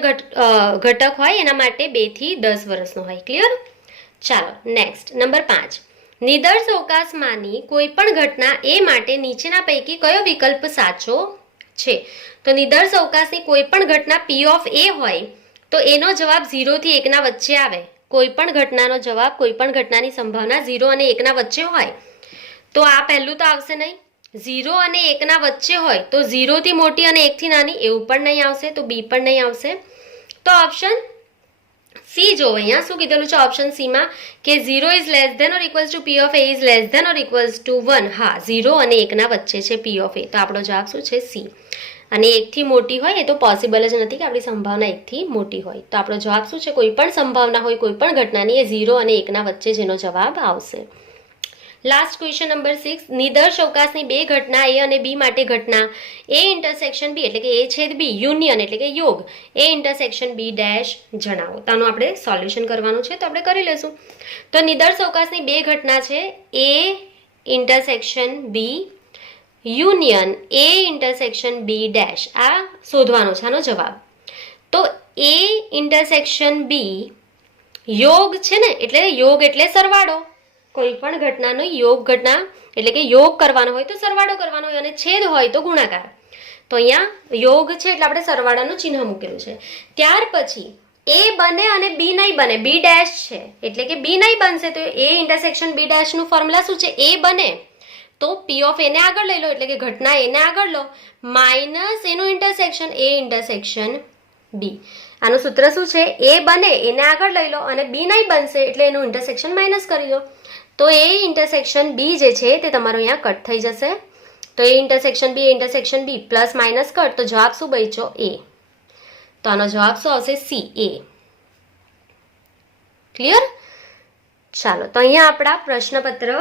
ઘટક હોય એના માટે 2 થી 10 વર્ષનો હોય. ક્લિયર? ચાલો નેક્સ્ટ નંબર 5, નિદર્શ અવકાશમાંની કોઈ પણ ઘટના એ માટે નીચેના પૈકી કયો વિકલ્પ સાચો છે? તો નિદર્શ અવકાશની કોઈ પણ ઘટના P of A હોય તો એનો જવાબ 0 થી 1 ના વચ્ચે આવે. કોઈ પણ ઘટનાનો જવાબ, કોઈ પણ ઘટનાની સંભાવના 0 અને 1 ના વચ્ચે હોય તો આ પહેલું તો આવશે નહીં. 0 અને 1 ના વચ્ચે હોય તો 0 થી મોટી અને 1 થી નાની એવું પણ નહીં આવશે, તો બી પણ નહીં આવશે. તો ઓપ્શન સી જો અહીંયા શું કીધેલું છે ઓપ્શન સી માં કે 0 is less than or equals to P of A is less than or equals to 1. હા, 0 અને 1 ના વચ્ચે છે P of A, તો આપણો જવાબ શું છે? સી. અને 1 થી મોટી હોય એ તો પોસિબલ જ નથી કે આપણી સંભાવના 1 થી મોટી હોય, તો આપણો જવાબ શું છે? કોઈ પણ સંભાવના હોય કોઈ પણ ઘટનાની એ 0 અને 1 ના વચ્ચે જેનો જવાબ આવશે. લાસ્ટ ક્વેશ્ચન નંબર 6, નિદર્શ અવકાશની બે ઘટના એ અને બી માટે ઘટના એ ઇન્ટરસેક્શન બી એટલે કે એ છેદ બી યુનિયન એટલે કે યોગ એ ઇન્ટરસેક્શન બી ડેશ જણાવો. તો આનું આપણે સોલ્યુશન કરવાનું છે, તો આપણે કરી લેશું. તો નિદર્શ અવકાશની બે ઘટના છે એ ઇન્ટરસેક્શન બી યુનિયન એ ઇન્ટરસેક્શન બી ડેશ. આ શોધવાનો છે આનો જવાબ. તો એ ઇન્ટરસેક્શન બી યોગ છે ને, એટલે યોગ એટલે સરવાળો. કોઈ પણ ઘટનાનો યોગ ઘટના એટલે કે યોગ કરવાનો હોય તો સરવાળો કરવાનો હોય, અને છેદ હોય તો ગુણાકાર. તો અહીંયા યોગ છે એટલે આપણે સરવાળાનું ચિહ્ન મૂકેલું છે. ત્યાર પછી એ બને અને બી નહીં બને, બી ડેશ છે એટલે કે બી નહીં બનશે, તો એ ઇન્ટરસેક્શન બી ડેશ નું ફોર્મ્યુલા શું છે? એ બને તો પી ઓફ એને આગળ લઈ લો એટલે કે ઘટના એને આગળ લો માઇનસ એનું ઇન્ટરસેક્શન એ ઇન્ટરસેક્શન બી. આનું સૂત્ર શું છે? એ બને એને આગળ લઈ લો અને બી નહીં બનશે એટલે એનું ઇન્ટરસેક્શન માઇનસ કરી દો. તો એ ઇન્ટરસેક્શન બી જે છે તે તમારો અહીંયા કટ થઈ જશે. તો એ ઇન્ટરસેક્શન બી પ્લસ માઇનસ કટ, તો જવાબ શું બચ્યો? એ. તો આનો જવાબ શું આવશે? સી, એ. ક્લિયર? ચાલો, તો અહીંયા આપણા પ્રશ્નપત્ર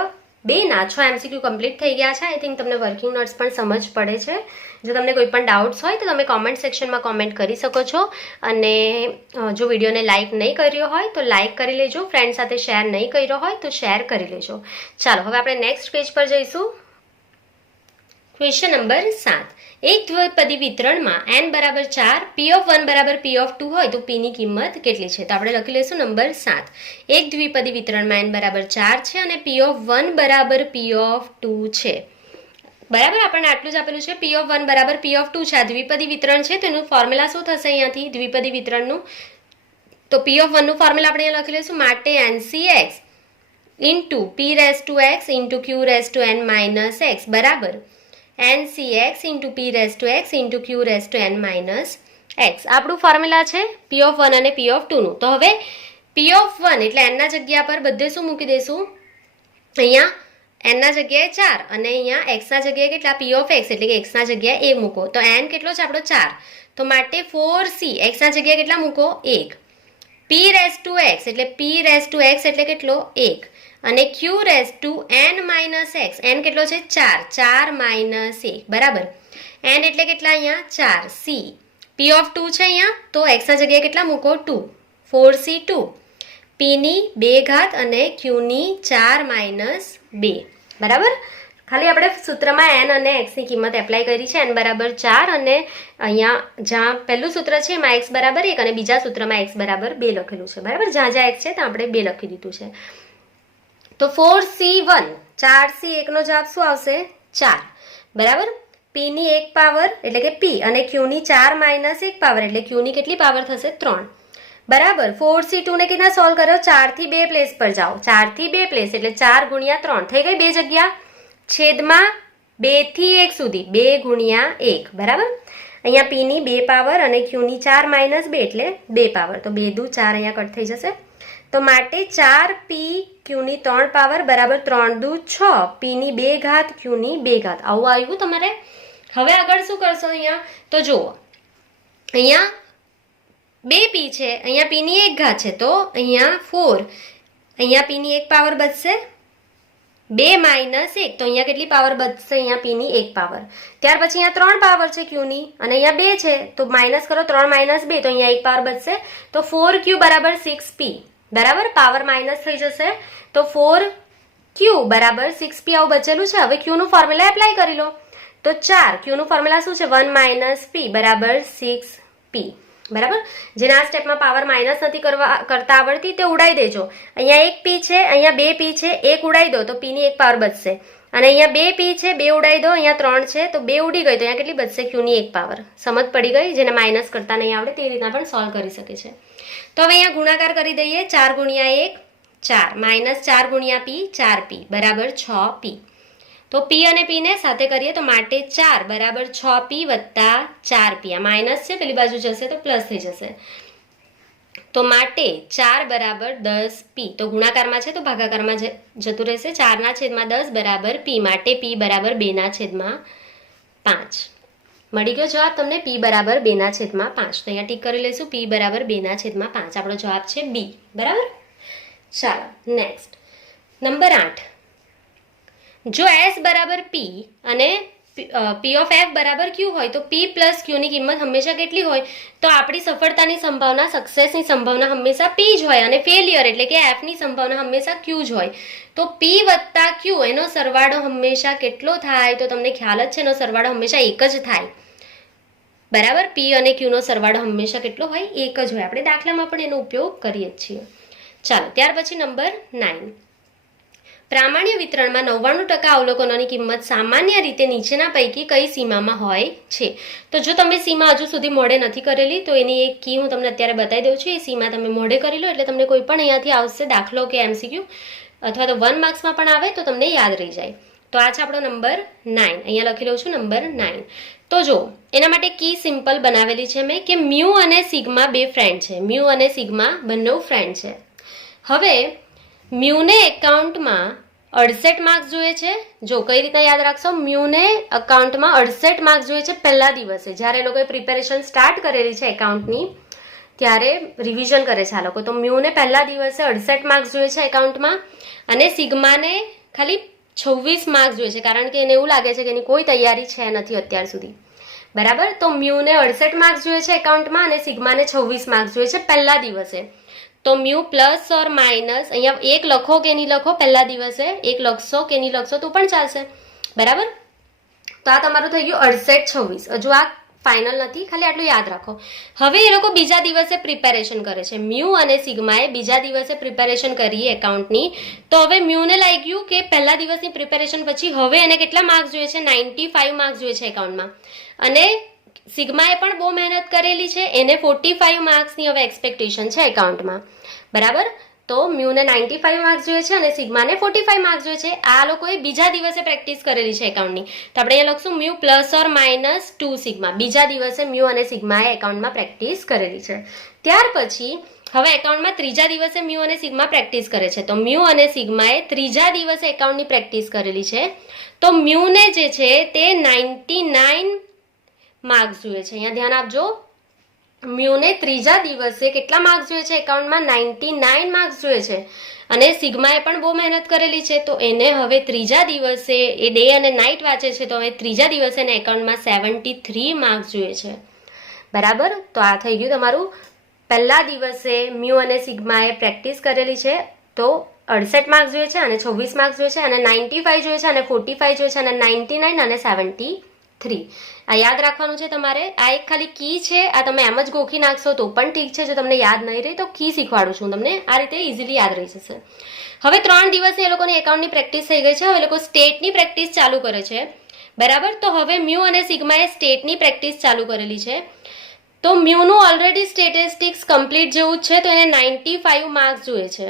2ના 6 MCQ કમ્પ્લીટ થઈ ગયા છે. આઈ થિંક તમને વર્કિંગ નોટ્સ પણ સમજ પડે છે. જો તમને કોઈ પણ ડાઉટ્સ હોય તો તમે કોમેન્ટ સેક્શનમાં કોમેન્ટ કરી શકો છો. અને જો વિડીયોને લાઇક નહીં કર્યો હોય તો લાઇક કરી લેજો. ફ્રેન્ડ સાથે શેર નહીં કર્યો હોય તો શેર કરી લેજો. ચાલો, હવે આપણે નેક્સ્ટ પેજ પર જઈશું. ક્વેશ્ચન નંબર 7, એક દ્વિપદી વિતરણમાં n બરાબર 4, p ઓફ 1 બરાબર p ઓફ 2 હોય તો p ની કિંમત કેટલી છે? તો આપણે લખી લઈશું નંબર 7. એક દ્વિપદી વિતરણમાં n બરાબર 4 છે અને p ઓફ 1 બરાબર p ઓફ 2 છે. બરાબર, આપણને આટલું જ આપેલું છે. p ઓફ 1 બરાબર p ઓફ 2 છે. આ દ્વિપદી વિતરણ છે, તો એનું ફોર્મ્યુલા શું થશે અહીંયાથી દ્વિપદી વિતરણનું? તો p ઓફ 1 નું ફોર્મ્યુલા આપણે અહીંયા લખી લઈશું. માટે ncx into p raise to x into q raise to n minus x બરાબર ncx into p raise to x into q raise to n minus x. આપણું ફોર્મ્યુલા છે p ઓફ 1 અને p ઓફ 2 નું. તો હવે p of 1 એટલે n ના જગ્યા પર બધે શું મૂકી દઈશું? અહીંયા n ના જગ્યાએ 4 અને અહીંયા x ના જગ્યાએ કેટલા? p ઓફ x એટલે કે x ના જગ્યાએ 1 મૂકો. તો n કેટલો છે આપણો? 4. તો માટે 4c x ના જગ્યાએ કેટલા મૂકો? 1. p રેઝ ટુ x એટલે p રેઝ ટુ x એટલે કેટલો? 1. અને q raise to n minus x, n કેટલો છે? 4. 4 માઇનસ 1 બરાબર n એટલે કેટલા અહીંયા? 4. c p ઓફ 2 છે અહીંયા, તો x ના જગ્યાએ કેટલા મૂકો? 2. 4c 2. p ની 2 ઘાત અને q ની 4 માઇનસ 2 બરાબર. ખાલી આપણે સૂત્રમાં n અને x ની કિંમત એપ્લાય કરી છે. n બરાબર 4 અને અહીંયા જ્યાં પહેલું સૂત્ર છે એમાં x બરાબર 1 અને બીજા સૂત્રમાં x બરાબર 2 લખેલું છે. બરાબર, જ્યાં જ્યાં x છે ત્યાં આપણે 2 લખી દીધું છે. તો 4c1 4c 1 નો જવાબ શું આવશે? 4 બરાબર. p ની 1 પાવર એટલે કે p અને q ની 4 માઇનસ 1 પાવર એટલે q ની કેટલી પાવર થશે? 3 બરાબર. 4c2 ને કેટલા સોલ્વ કર્યો? 4 થી 2 પ્લેસ પર જાઓ. 4 થી 2 પ્લેસ એટલે 4 ગુણ્યા 3 થઈ ગઈ 2 જગ્યા. છેદમાં 2 થી 1 સુધી 2 ગુણ્યા 1 બરાબર. અહીંયા p ની 2 પાવર અને q ની 4 માઇનસ 2 એટલે 2 પાવર, તો 2 દુ 4 અહીંયા કટ થઈ જશે. તો માટે 4p q ની 3 પાવર બરાબર 3 દુ 6 p ની 2 ઘાત q ની 2 ઘાત. આવું આવ્યું તમારે. હવે આગળ શું કરશો અહીંયા? તો જુઓ, અહીંયા 2p છે, અહીંયા p ની 1 ઘાત છે, તો અહીંયા 4, અહીંયા p ની 1 પાવર બચશે 2 માઇનસ 1, તો અહીંયા કેટલી પાવર બચશે? અહીંયા p ની 1 પાવર. ત્યાર પછી અહીંયા 3 પાવર છે q ની અને અહીંયા 2 છે, તો માઇનસ કરો 3 માઇનસ 2, તો અહીંયા 1 પાવર બચશે. તો 4q બરાબર 6p બરાબર. પાવર માઇનસ થઈ જશે તો 4q બરાબર 6p આવું બચેલું છે. હવે q નું ફોર્મ્યુલા એપ્લાય કરી લો. તો 4 q નું ફોર્મ્યુલા શું છે? 1 માઇનસ p બરાબર 6p બરાબર. જેને આ સ્ટેપમાં પાવર માઇનસ નથી કરતા આવડતી તે ઉડાઈ દેજો. અહીંયા 1p છે, અહીંયા 2p છે, 1 ઉડાઈ દો તો p ની 1 પાવર બચશે. અને અહીંયા 2p છે, 2 ઉડાઈ દો, અહીંયા 3 છે, તો 2 ઉડી ગઈ તો અહીંયા કેટલી બચશે? q ની 1 પાવર. સમજ પડી ગઈ? જેને માઇનસ કરતા નહીં આવડે તે રીતના પણ સોલ્વ કરી શકે છે. તો હવે અહીંયા ગુણાકાર કરી દઈએ. 4 ગુણ્યા 1 4 માઇનસ 4 ગુણ્યા p 4p બરાબર 6p. તો p અને p ને સાથે કરીએ તો માટે 4 બરાબર 6p વત્તા 4p. આ માઇનસ છે, પેલી બાજુ જશે તો પ્લસ થઈ જશે. તો માટે 4 બરાબર 10p. તો ગુણાકારમાં છે તો ભાગાકારમાં જતું રહેશે. 4 ના છેદમાં 10 બરાબર p. માટે p બરાબર 2 ના છેદમાં 5. મળી ગયો જવાબ તમને. p બરાબર 2 ના છેદમાં 5. તો અહીંયા ટીક કરી લઈશું. p બરાબર 2 ના છેદમાં 5 આપણો જવાબ છે b બરાબર. ચાલો નેક્સ્ટ નંબર 8. જો એસ બરાબર પી અને પી ઓફ એફ બરાબર ક્યુ હોય તો પી પ્લસ ક્યુની કિંમત હંમેશા કેટલી હોય તો આપણી સફળતાની સંભાવના સક્સેસની સંભાવના હંમેશા પી જ હોય અને ફેલિયર એટલે કે એફની સંભાવના હંમેશા ક્યુ જ હોય. તો પી વત્તા ક્યુ એનો સરવાળો હંમેશા કેટલો થાય તો તમને ખ્યાલ જ છે એનો સરવાળો હંમેશા એક જ થાય. બરાબર, પી અને ક્યુનો સરવાળો હંમેશા કેટલો હોય? એક જ હોય. આપણે દાખલામાં પણ એનો ઉપયોગ કરીએ જ છીએ. ચાલો, ત્યાર પછી નંબર 9. પ્રામાણ્ય વિતરણમાં 99% અવલોકનોની કિંમત સામાન્ય રીતે નીચેના પૈકી કઈ સીમામાં હોય છે? તો જો તમે સીમા હજુ સુધી મોઢે નથી કરેલી તો એની એક કી હું તમને અત્યારે બતાવી દઉં છું. એ સીમા તમે મોઢે કરી લો એટલે તમને કોઈ પણ અહીંયાથી આવશે દાખલો કે એમસીક્યુ અથવા તો 1 માર્ક્સમાં પણ આવે તો તમને યાદ રહી જાય. તો આ છે આપણો નંબર 9. અહીંયા લખી લઉં છું નંબર 9. તો જો એના માટે કી સિમ્પલ બનાવેલી છે મેં કે મ્યુ અને સિગ્મા બે ફ્રેન્ડ છે. મ્યુ અને સિગ્મા બંને ફ્રેન્ડ છે. હવે મ્યુને એકાઉન્ટમાં 68 માર્ક્સ જોઈએ છે. જો કઈ રીતના યાદ રાખશો, મ્યુને અકાઉન્ટમાં 68 માર્ક્સ જોઈએ છે પહેલા દિવસે. જ્યારે એ લોકોએ પ્રિપેરેશન સ્ટાર્ટ કરેલી છે એકાઉન્ટની ત્યારે રિવિઝન કરે છે આ લોકો. તો મ્યુને પહેલા દિવસે 68 માર્ક્સ જોઈએ છે એકાઉન્ટમાં અને સિગ્માને ખાલી 26 માર્ક્સ જોઈએ છે કારણ કે એને એવું લાગે છે કે એની કોઈ તૈયારી છે નથી અત્યાર સુધી. બરાબર, તો મ્યુને 68 માર્ક્સ જોઈએ છે એકાઉન્ટમાં અને સિગ્માને 26 માર્ક્સ જોઈએ છે પહેલા દિવસે. તો મ્યુ પ્લસ ઓર માઇનસ અહીંયા એક લખો કે નહીં લખો પહેલા દિવસે, એક લખશો કે નહીં લખશો તો પણ ચાલશે. બરાબર, તો આ તમારું થઈ ગયું 68 26. હજુ આ ફાઇનલ નથી, ખાલી આટલું યાદ રાખો. હવે એ લોકો બીજા દિવસે પ્રિપેરેશન કરે છે. મ્યુ અને સિગ્માએ બીજા દિવસે પ્રિપેરેશન કરી એકાઉન્ટની. તો હવે મ્યુને લાગ્યું કે પહેલા દિવસની પ્રિપેરેશન પછી હવે એને કેટલા માર્ક્સ જોઈએ છે? 95 માર્ક્સ જોઈએ છે એકાઉન્ટમાં. અને સિગ્માએ પણ બહુ મહેનત કરેલી છે, એને 45 માર્ક્સની હવે એક્સપેક્ટેશન છે એકાઉન્ટમાં. બરાબર, તો મ્યુને 95 માર્ક્સ જોઈએ છે અને સિગ્માને 45 માર્ક્સ જોઈએ છે. આ લોકોએ બીજા દિવસે પ્રેક્ટિસ કરેલી છે એકાઉન્ટની. તો આપણે અહીંયા લખશું mu plus or minus 2 sigma. બીજા દિવસે મ્યુ અને સિગ્માએ એકાઉન્ટમાં પ્રેક્ટિસ કરેલી છે. ત્યાર પછી હવે એકાઉન્ટમાં ત્રીજા દિવસે મ્યુ અને સિગ્મા પ્રેક્ટિસ કરે છે. તો મ્યુ અને સિગ્માએ ત્રીજા દિવસે એકાઉન્ટની પ્રેક્ટિસ કરેલી છે. તો મ્યુને જે છે તે 99 માર્ક્સ જોઈએ છે. અહીંયા ધ્યાન આપજો, મ્યુને ત્રીજા દિવસે કેટલા માર્ક્સ જોઈએ છે એકાઉન્ટમાં? 99 માર્ક્સ જોઈએ છે. અને સિગ્માએ પણ બહુ મહેનત કરેલી છે તો એને હવે ત્રીજા દિવસે એ ડે અને નાઇટ વાંચે છે તો હવે ત્રીજા દિવસે એને એકાઉન્ટમાં 73 માર્ક્સ જોઈએ છે. બરાબર, તો આ થઈ ગયું તમારું. પહેલા દિવસે મ્યુ અને સિગ્માએ પ્રેક્ટિસ કરેલી છે તો 68 માર્ક્સ જોઈએ છે અને 26 માર્ક્સ જોઈએ છે અને 95 જોઈએ છે અને 45 જોઈએ છે અને 99 અને 73. આ યાદ રાખવાનું છે તમારે. આ એક ખાલી કી છે, આ તમે એમ જ ગોખી નાખશો તો પણ ઠીક છે. જો તમને યાદ નહીં રહે તો કી શીખવાડું છું તમને, આ રીતે ઇઝીલી યાદ રહી જશે. હવે 3 દિવસે એ લોકોની એકાઉન્ટની પ્રેક્ટિસ થઈ ગઈ છે. હવે લોકો સ્ટેટની પ્રેક્ટિસ ચાલુ કરે છે. બરાબર, તો હવે મ્યુ અને સિગ્માએ સ્ટેટની પ્રેક્ટિસ ચાલુ કરેલી છે. તો મ્યુનું ઓલરેડી સ્ટેટિસ્ટિક્સ કમ્પ્લીટ જેવું જ છે તો એને 95 માર્ક્સ જોઈએ છે.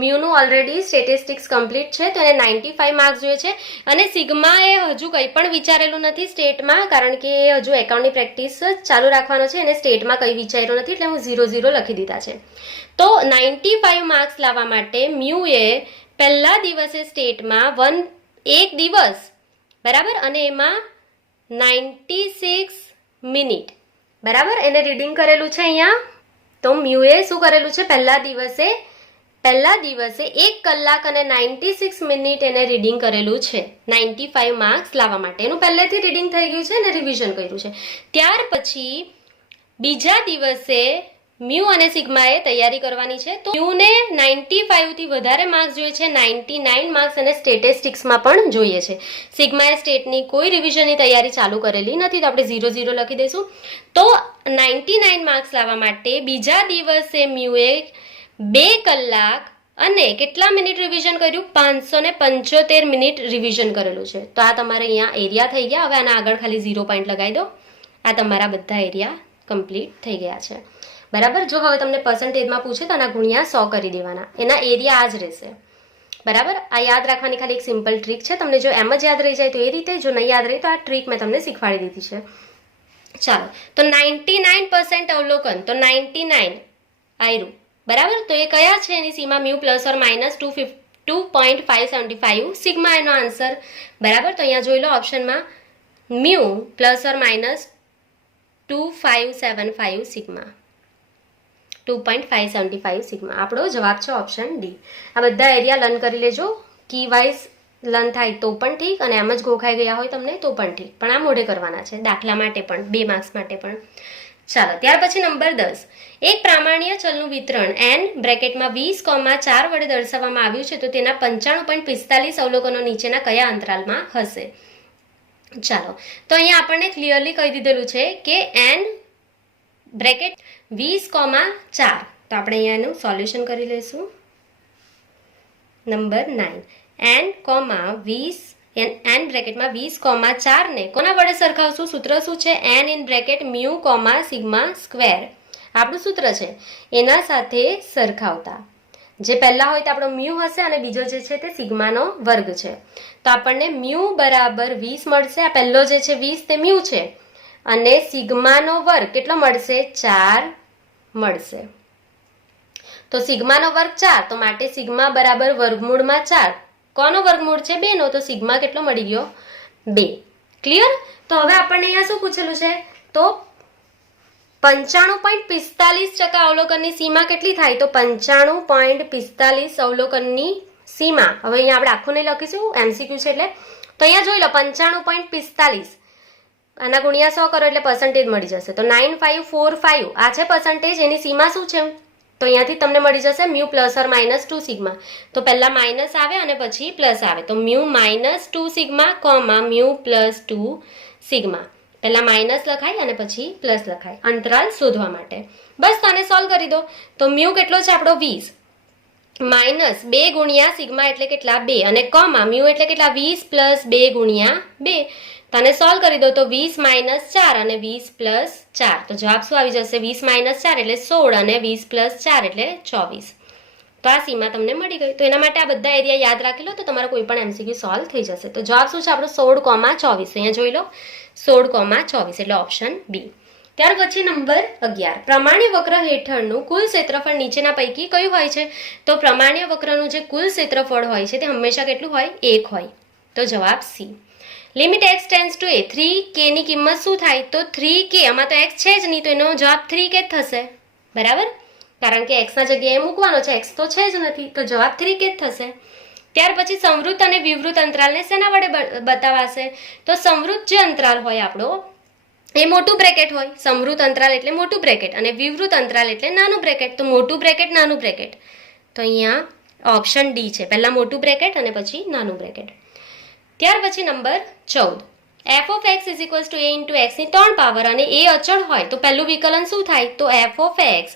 મ્યુનું ઓલરેડી સ્ટેટિસ્ટિક્સ કમ્પ્લીટ છે તો એને 95 માર્ક્સ જોઈએ છે. અને સિગ્માએ હજુ કંઈ પણ વિચારેલું નથી સ્ટેટમાં કારણ કે હજુ એકાઉન્ટની પ્રેક્ટિસ ચાલુ રાખવાનો છે. એને સ્ટેટમાં કંઈ વિચાર્યું નથી એટલે હું 0 લખી દીધા છે. તો 95 માર્ક્સ લાવવા માટે મ્યુએ પહેલા દિવસે સ્ટેટમાં એક દિવસ, બરાબર, અને એમાં 96 મિનિટ, બરાબર, એને રીડિંગ કરેલું છે અહીંયા. તો મ્યુએ શું કરેલું છે? પહેલા દિવસે 1 કલાક અને 96 મિનિટ એને રીડિંગ કરેલું છે 95 માર્ક્સ લાવવા માટે. એનું પહેલેથી રીડિંગ થઈ ગયું છે અને રિવિઝન કર્યું છે. ત્યાર પછી બીજા દિવસે મ્યુ અને સિગ્માએ તૈયારી કરવાની છે. તો મ્યુને 95 થી વધારે માર્ક્સ જોઈએ છે, 99 માર્ક્સ અને સ્ટેટિસ્ટિક્સમાં પણ જોઈએ છે. સિગ્માએ સ્ટેટની કોઈ રિવિઝનની તૈયારી ચાલુ કરેલી નથી તો આપણે 0 લખી દઈશું. તો 99 માર્ક્સ લાવવા માટે બીજા દિવસે મ્યુએ 2 કલાક અને કેટલા મિનિટ રિવિઝન કર્યું? 575 મિનિટ રિવિઝન કરેલું છે. તો આ તમારે અહીંયા એરિયા થઈ ગયા. હવે આના આગળ ખાલી 0 પોઈન્ટ લગાવી દો. આ તમારા બધા એરિયા કમ્પ્લીટ થઈ ગયા છે. બરાબર, જો હવે તમને પર્સન્ટેજમાં પૂછે તો આના ગુણ્યા 100 કરી દેવાના. એના એરિયા આ જ રહેશે. બરાબર, આ યાદ રાખવાની ખાલી એક સિમ્પલ ટ્રીક છે. તમને જો એમ જ યાદ રહી જાય તો એ રીતે, જો નહીં યાદ રહી તો આ ટ્રીક મેં તમને શીખવાડી દીધી છે. ચાલો, તો 99% અવલોકન, તો 99 આયરું. બરાબર, તો એ કયા છે? એની સીમા mu plus or minus 2.575 sigma એનો આન્સર. બરાબર, તો અહીંયા જોઈ લો ઓપ્શનમાં mu plus or minus 2575 sigma, 2.575 sigma આપણો જવાબ છે ઓપ્શન ડી. આ બધા એરિયા લર્ન કરી લેજો. કી વાઇઝ લર્ન થાય તો પણ ઠીક, અને એમ જ ગોખાઈ ગયા હોય તમને તો પણ ઠીક, પણ આ મોઢે કરવાના છે, દાખલા માટે પણ, 2 માર્ક્સ માટે પણ. ચાલો, ત્યાર પછી નંબર 10. એક પ્રામાણ્ય ચલનું વિતરણ n બ્રેકેટમાં 20,4 વડે દર્શાવવામાં આવ્યું છે, તો તેના 95.45 અવલોકનો નીચેના કયા અંતરાલમાં હશે? ચાલો, તો અહીંયા આપણને ક્લિયરલી કહી દીધેલું છે કે n બ્રેકેટ 20,4. તો આપણે અહીંયા એનું સોલ્યુશન કરી લઈશું. નંબર 9. n બ્રેકેટમાં 20,4 ને કોના વડે સરખાવશું? સૂત્ર શું છે? n in bracket mu comma sigma square આપણું સૂત્ર છે, એના સાથે સરખાવતા. જે પહેલા હોય તો આપણો મ્યુ હશે અને બીજો જે છે તે સિગ્માનો વર્ગ છે. તો આપણને મ્યુ બરાબર 20 મળશે. આ પહેલો જે છે 20 તે મ્યુ છે, અને સિગ્માનો વર્ગ કેટલો મળશે? 4 મળશે. તો સિગ્માનો વર્ગ 4, તો માટે સિગ્મા બરાબર વર્ગમૂળમાં 4. કોનો વર્ગમૂળ છે? 2 નો, તો સિગ્મા કેટલો મળી ગયો? 2. ક્લિયર? તો હવે આપણને અહીંયા શું પૂછેલું છે? તો 95.45% અવલોકનની સીમા કેટલી થાય? તો 95.45 અવલોકનની સીમા. હવે અહીંયા આપણે આખું નહીં લખીશું, MCQ છે એટલે. તો અહીંયા જોઈ લો 95.45, આના ગુણ્યા 100 કરો એટલે પર્સન્ટેજ મળી જશે. તો 9545 આ છે પર્સન્ટેજ, એની સીમા શું છે? તો અહીંયાથી તમને મળી જશે mu plus or minus 2 sigma. તો પહેલા માઇનસ આવે અને પછી પ્લસ આવે, તો mu minus 2 sigma comma mu plus 2 sigma. પહેલા માઇનસ લખાય અને પછી પ્લસ લખાય અંતરાલ શોધવા માટે. બસ તો આને સોલ્વ કરી દો. તો મ્યુ કેટલો છે આપણો? 20 માઇનસ 2 ગુણ્યા સિગ્મા એટલે કેટલા? 2, અને કોમા મ્યુ એટલે કેટલા? 20 પ્લસ 2 ગુણ્યા 2. તો આને સોલ્વ કરી દો. તો 20 માઇનસ 4 અને 20 પ્લસ 4. તો જવાબ શું આવી જશે? 20 માઇનસ 4 એટલે 16 અને 20 પ્લસ 4 એટલે 24. તો આ સીમા તમને મળી ગઈ. તો એના માટે આ બધા એરિયા યાદ રાખી લો તો તમારો કોઈ પણ MCQ સોલ્વ થઈ જશે. તો જવાબ શું છે આપણો? 16,24. અહીંયા જોઈ લો 16,24 એટલે ઓપ્શન બી. ત્યાર પછી નંબર 11. પ્રમાણ્ય વક્ર હેઠળનું કુલ ક્ષેત્રફળ નીચેના પૈકી કયું હોય છે? તો પ્રમાણ્ય વક્રનું જે કુલ ક્ષેત્રફળ હોય છે તે હંમેશા કેટલું હોય? 1 હોય. તો જવાબ C. Limit x tends two a. 3k ની કિંમત શું થાય? તો 3k, આમાં તો x છે જ નહીં, તો એનો જવાબ 3k જ થશે. બરાબર? કારણ કે x ના જગ્યાએ મૂકવાનો છે, x તો છે જ નથી, તો જવાબ 3k જ થશે. ત્યાર પછી સંવૃત અને વિવૃત અંતરાલને શેના વડે બતાવાશે? તો સંવૃત જે અંતરાલ હોય આપણો એ મોટું બ્રેકેટ હોય. સંવૃત અંતરાલ એટલે મોટું બ્રેકેટ, અને વિવૃત અંતરાલ એટલે નાનું બ્રેકેટ. તો મોટું બ્રેકેટ, નાનું બ્રેકેટ. તો અહીંયા ઓપ્શન ડી છે, પહેલા મોટું બ્રેકેટ અને પછી નાનું બ્રેકેટ. ત્યાર પછી number 14. f of x is equals to a into x ની 3 પાવર અને a અચળ હોય તો પહેલું વિકલન શું થાય? તો f of x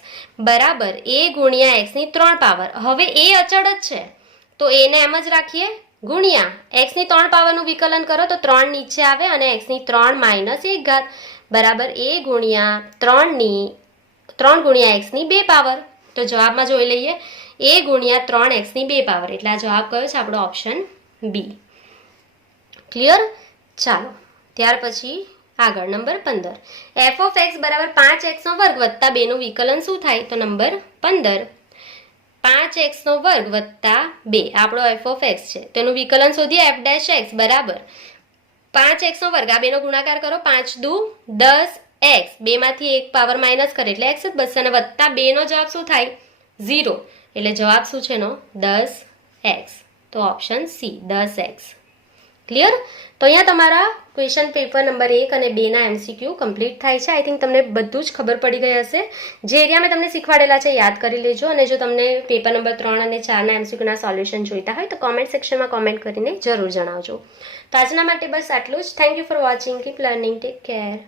બરાબર a ગુણ્યા x ની 3 પાવર. હવે a અચળ જ છે તો a ને એમ જ રાખીએ, ગુણ્યા x ની 3 પાવરનું વિકલન કરો તો 3 નીચે આવે અને x ની 3 માઇનસ 1 ઘાત બરાબર a ગુણ્યા 3 ગુણ્યા x ની 2 પાવર. તો જવાબમાં જોઈ લઈએ a ગુણ્યા 3 x ની 2 પાવર, એટલે આ જવાબ કયો છે આપણો? Option B. ક્લિયર? ચાલો, ત્યાર પછી આગળ નંબર 15. f of x બરાબર 5x નો વર્ગ વત્તા 2 નું વિકલન શું થાય? તો નંબર 15 5x નો વર્ગ વત્તા 2 આપણો f of x છે, તેનું વિકલન શોધીએ. f dash x બરાબર 5x નો વર્ગ, આ 2 નો ગુણાકાર કરો, 5 દુ 10x, 2 માંથી 1 પાવર માઇનસ કરે એટલે x જ બચશે, અને વત્તા 2 નો જવાબ શું થાય? 0. એટલે જવાબ શું છે એનો? 10x. તો ઓપ્શન સી 10x. ક્લિયર? તો અહીંયા તમારા ક્વેશ્ચન પેપર નંબર 1 અને 2 ના MCQ કમ્પ્લીટ થાય છે. આઈ થિંક તમને બધું જ ખબર પડી ગઈ હશે. જે એરિયા મેં તમને શીખવાડેલા છે યાદ કરી લેજો, અને જો તમને પેપર નંબર 3 અને 4 ના MCQ ના સોલ્યુશન જોઈતા હોય તો કોમેન્ટ સેક્શનમાં કોમેન્ટ કરીને જરૂર જણાવજો. તો આજના માટે બસ આટલું જ. Thank you for watching. Keep learning. Take care.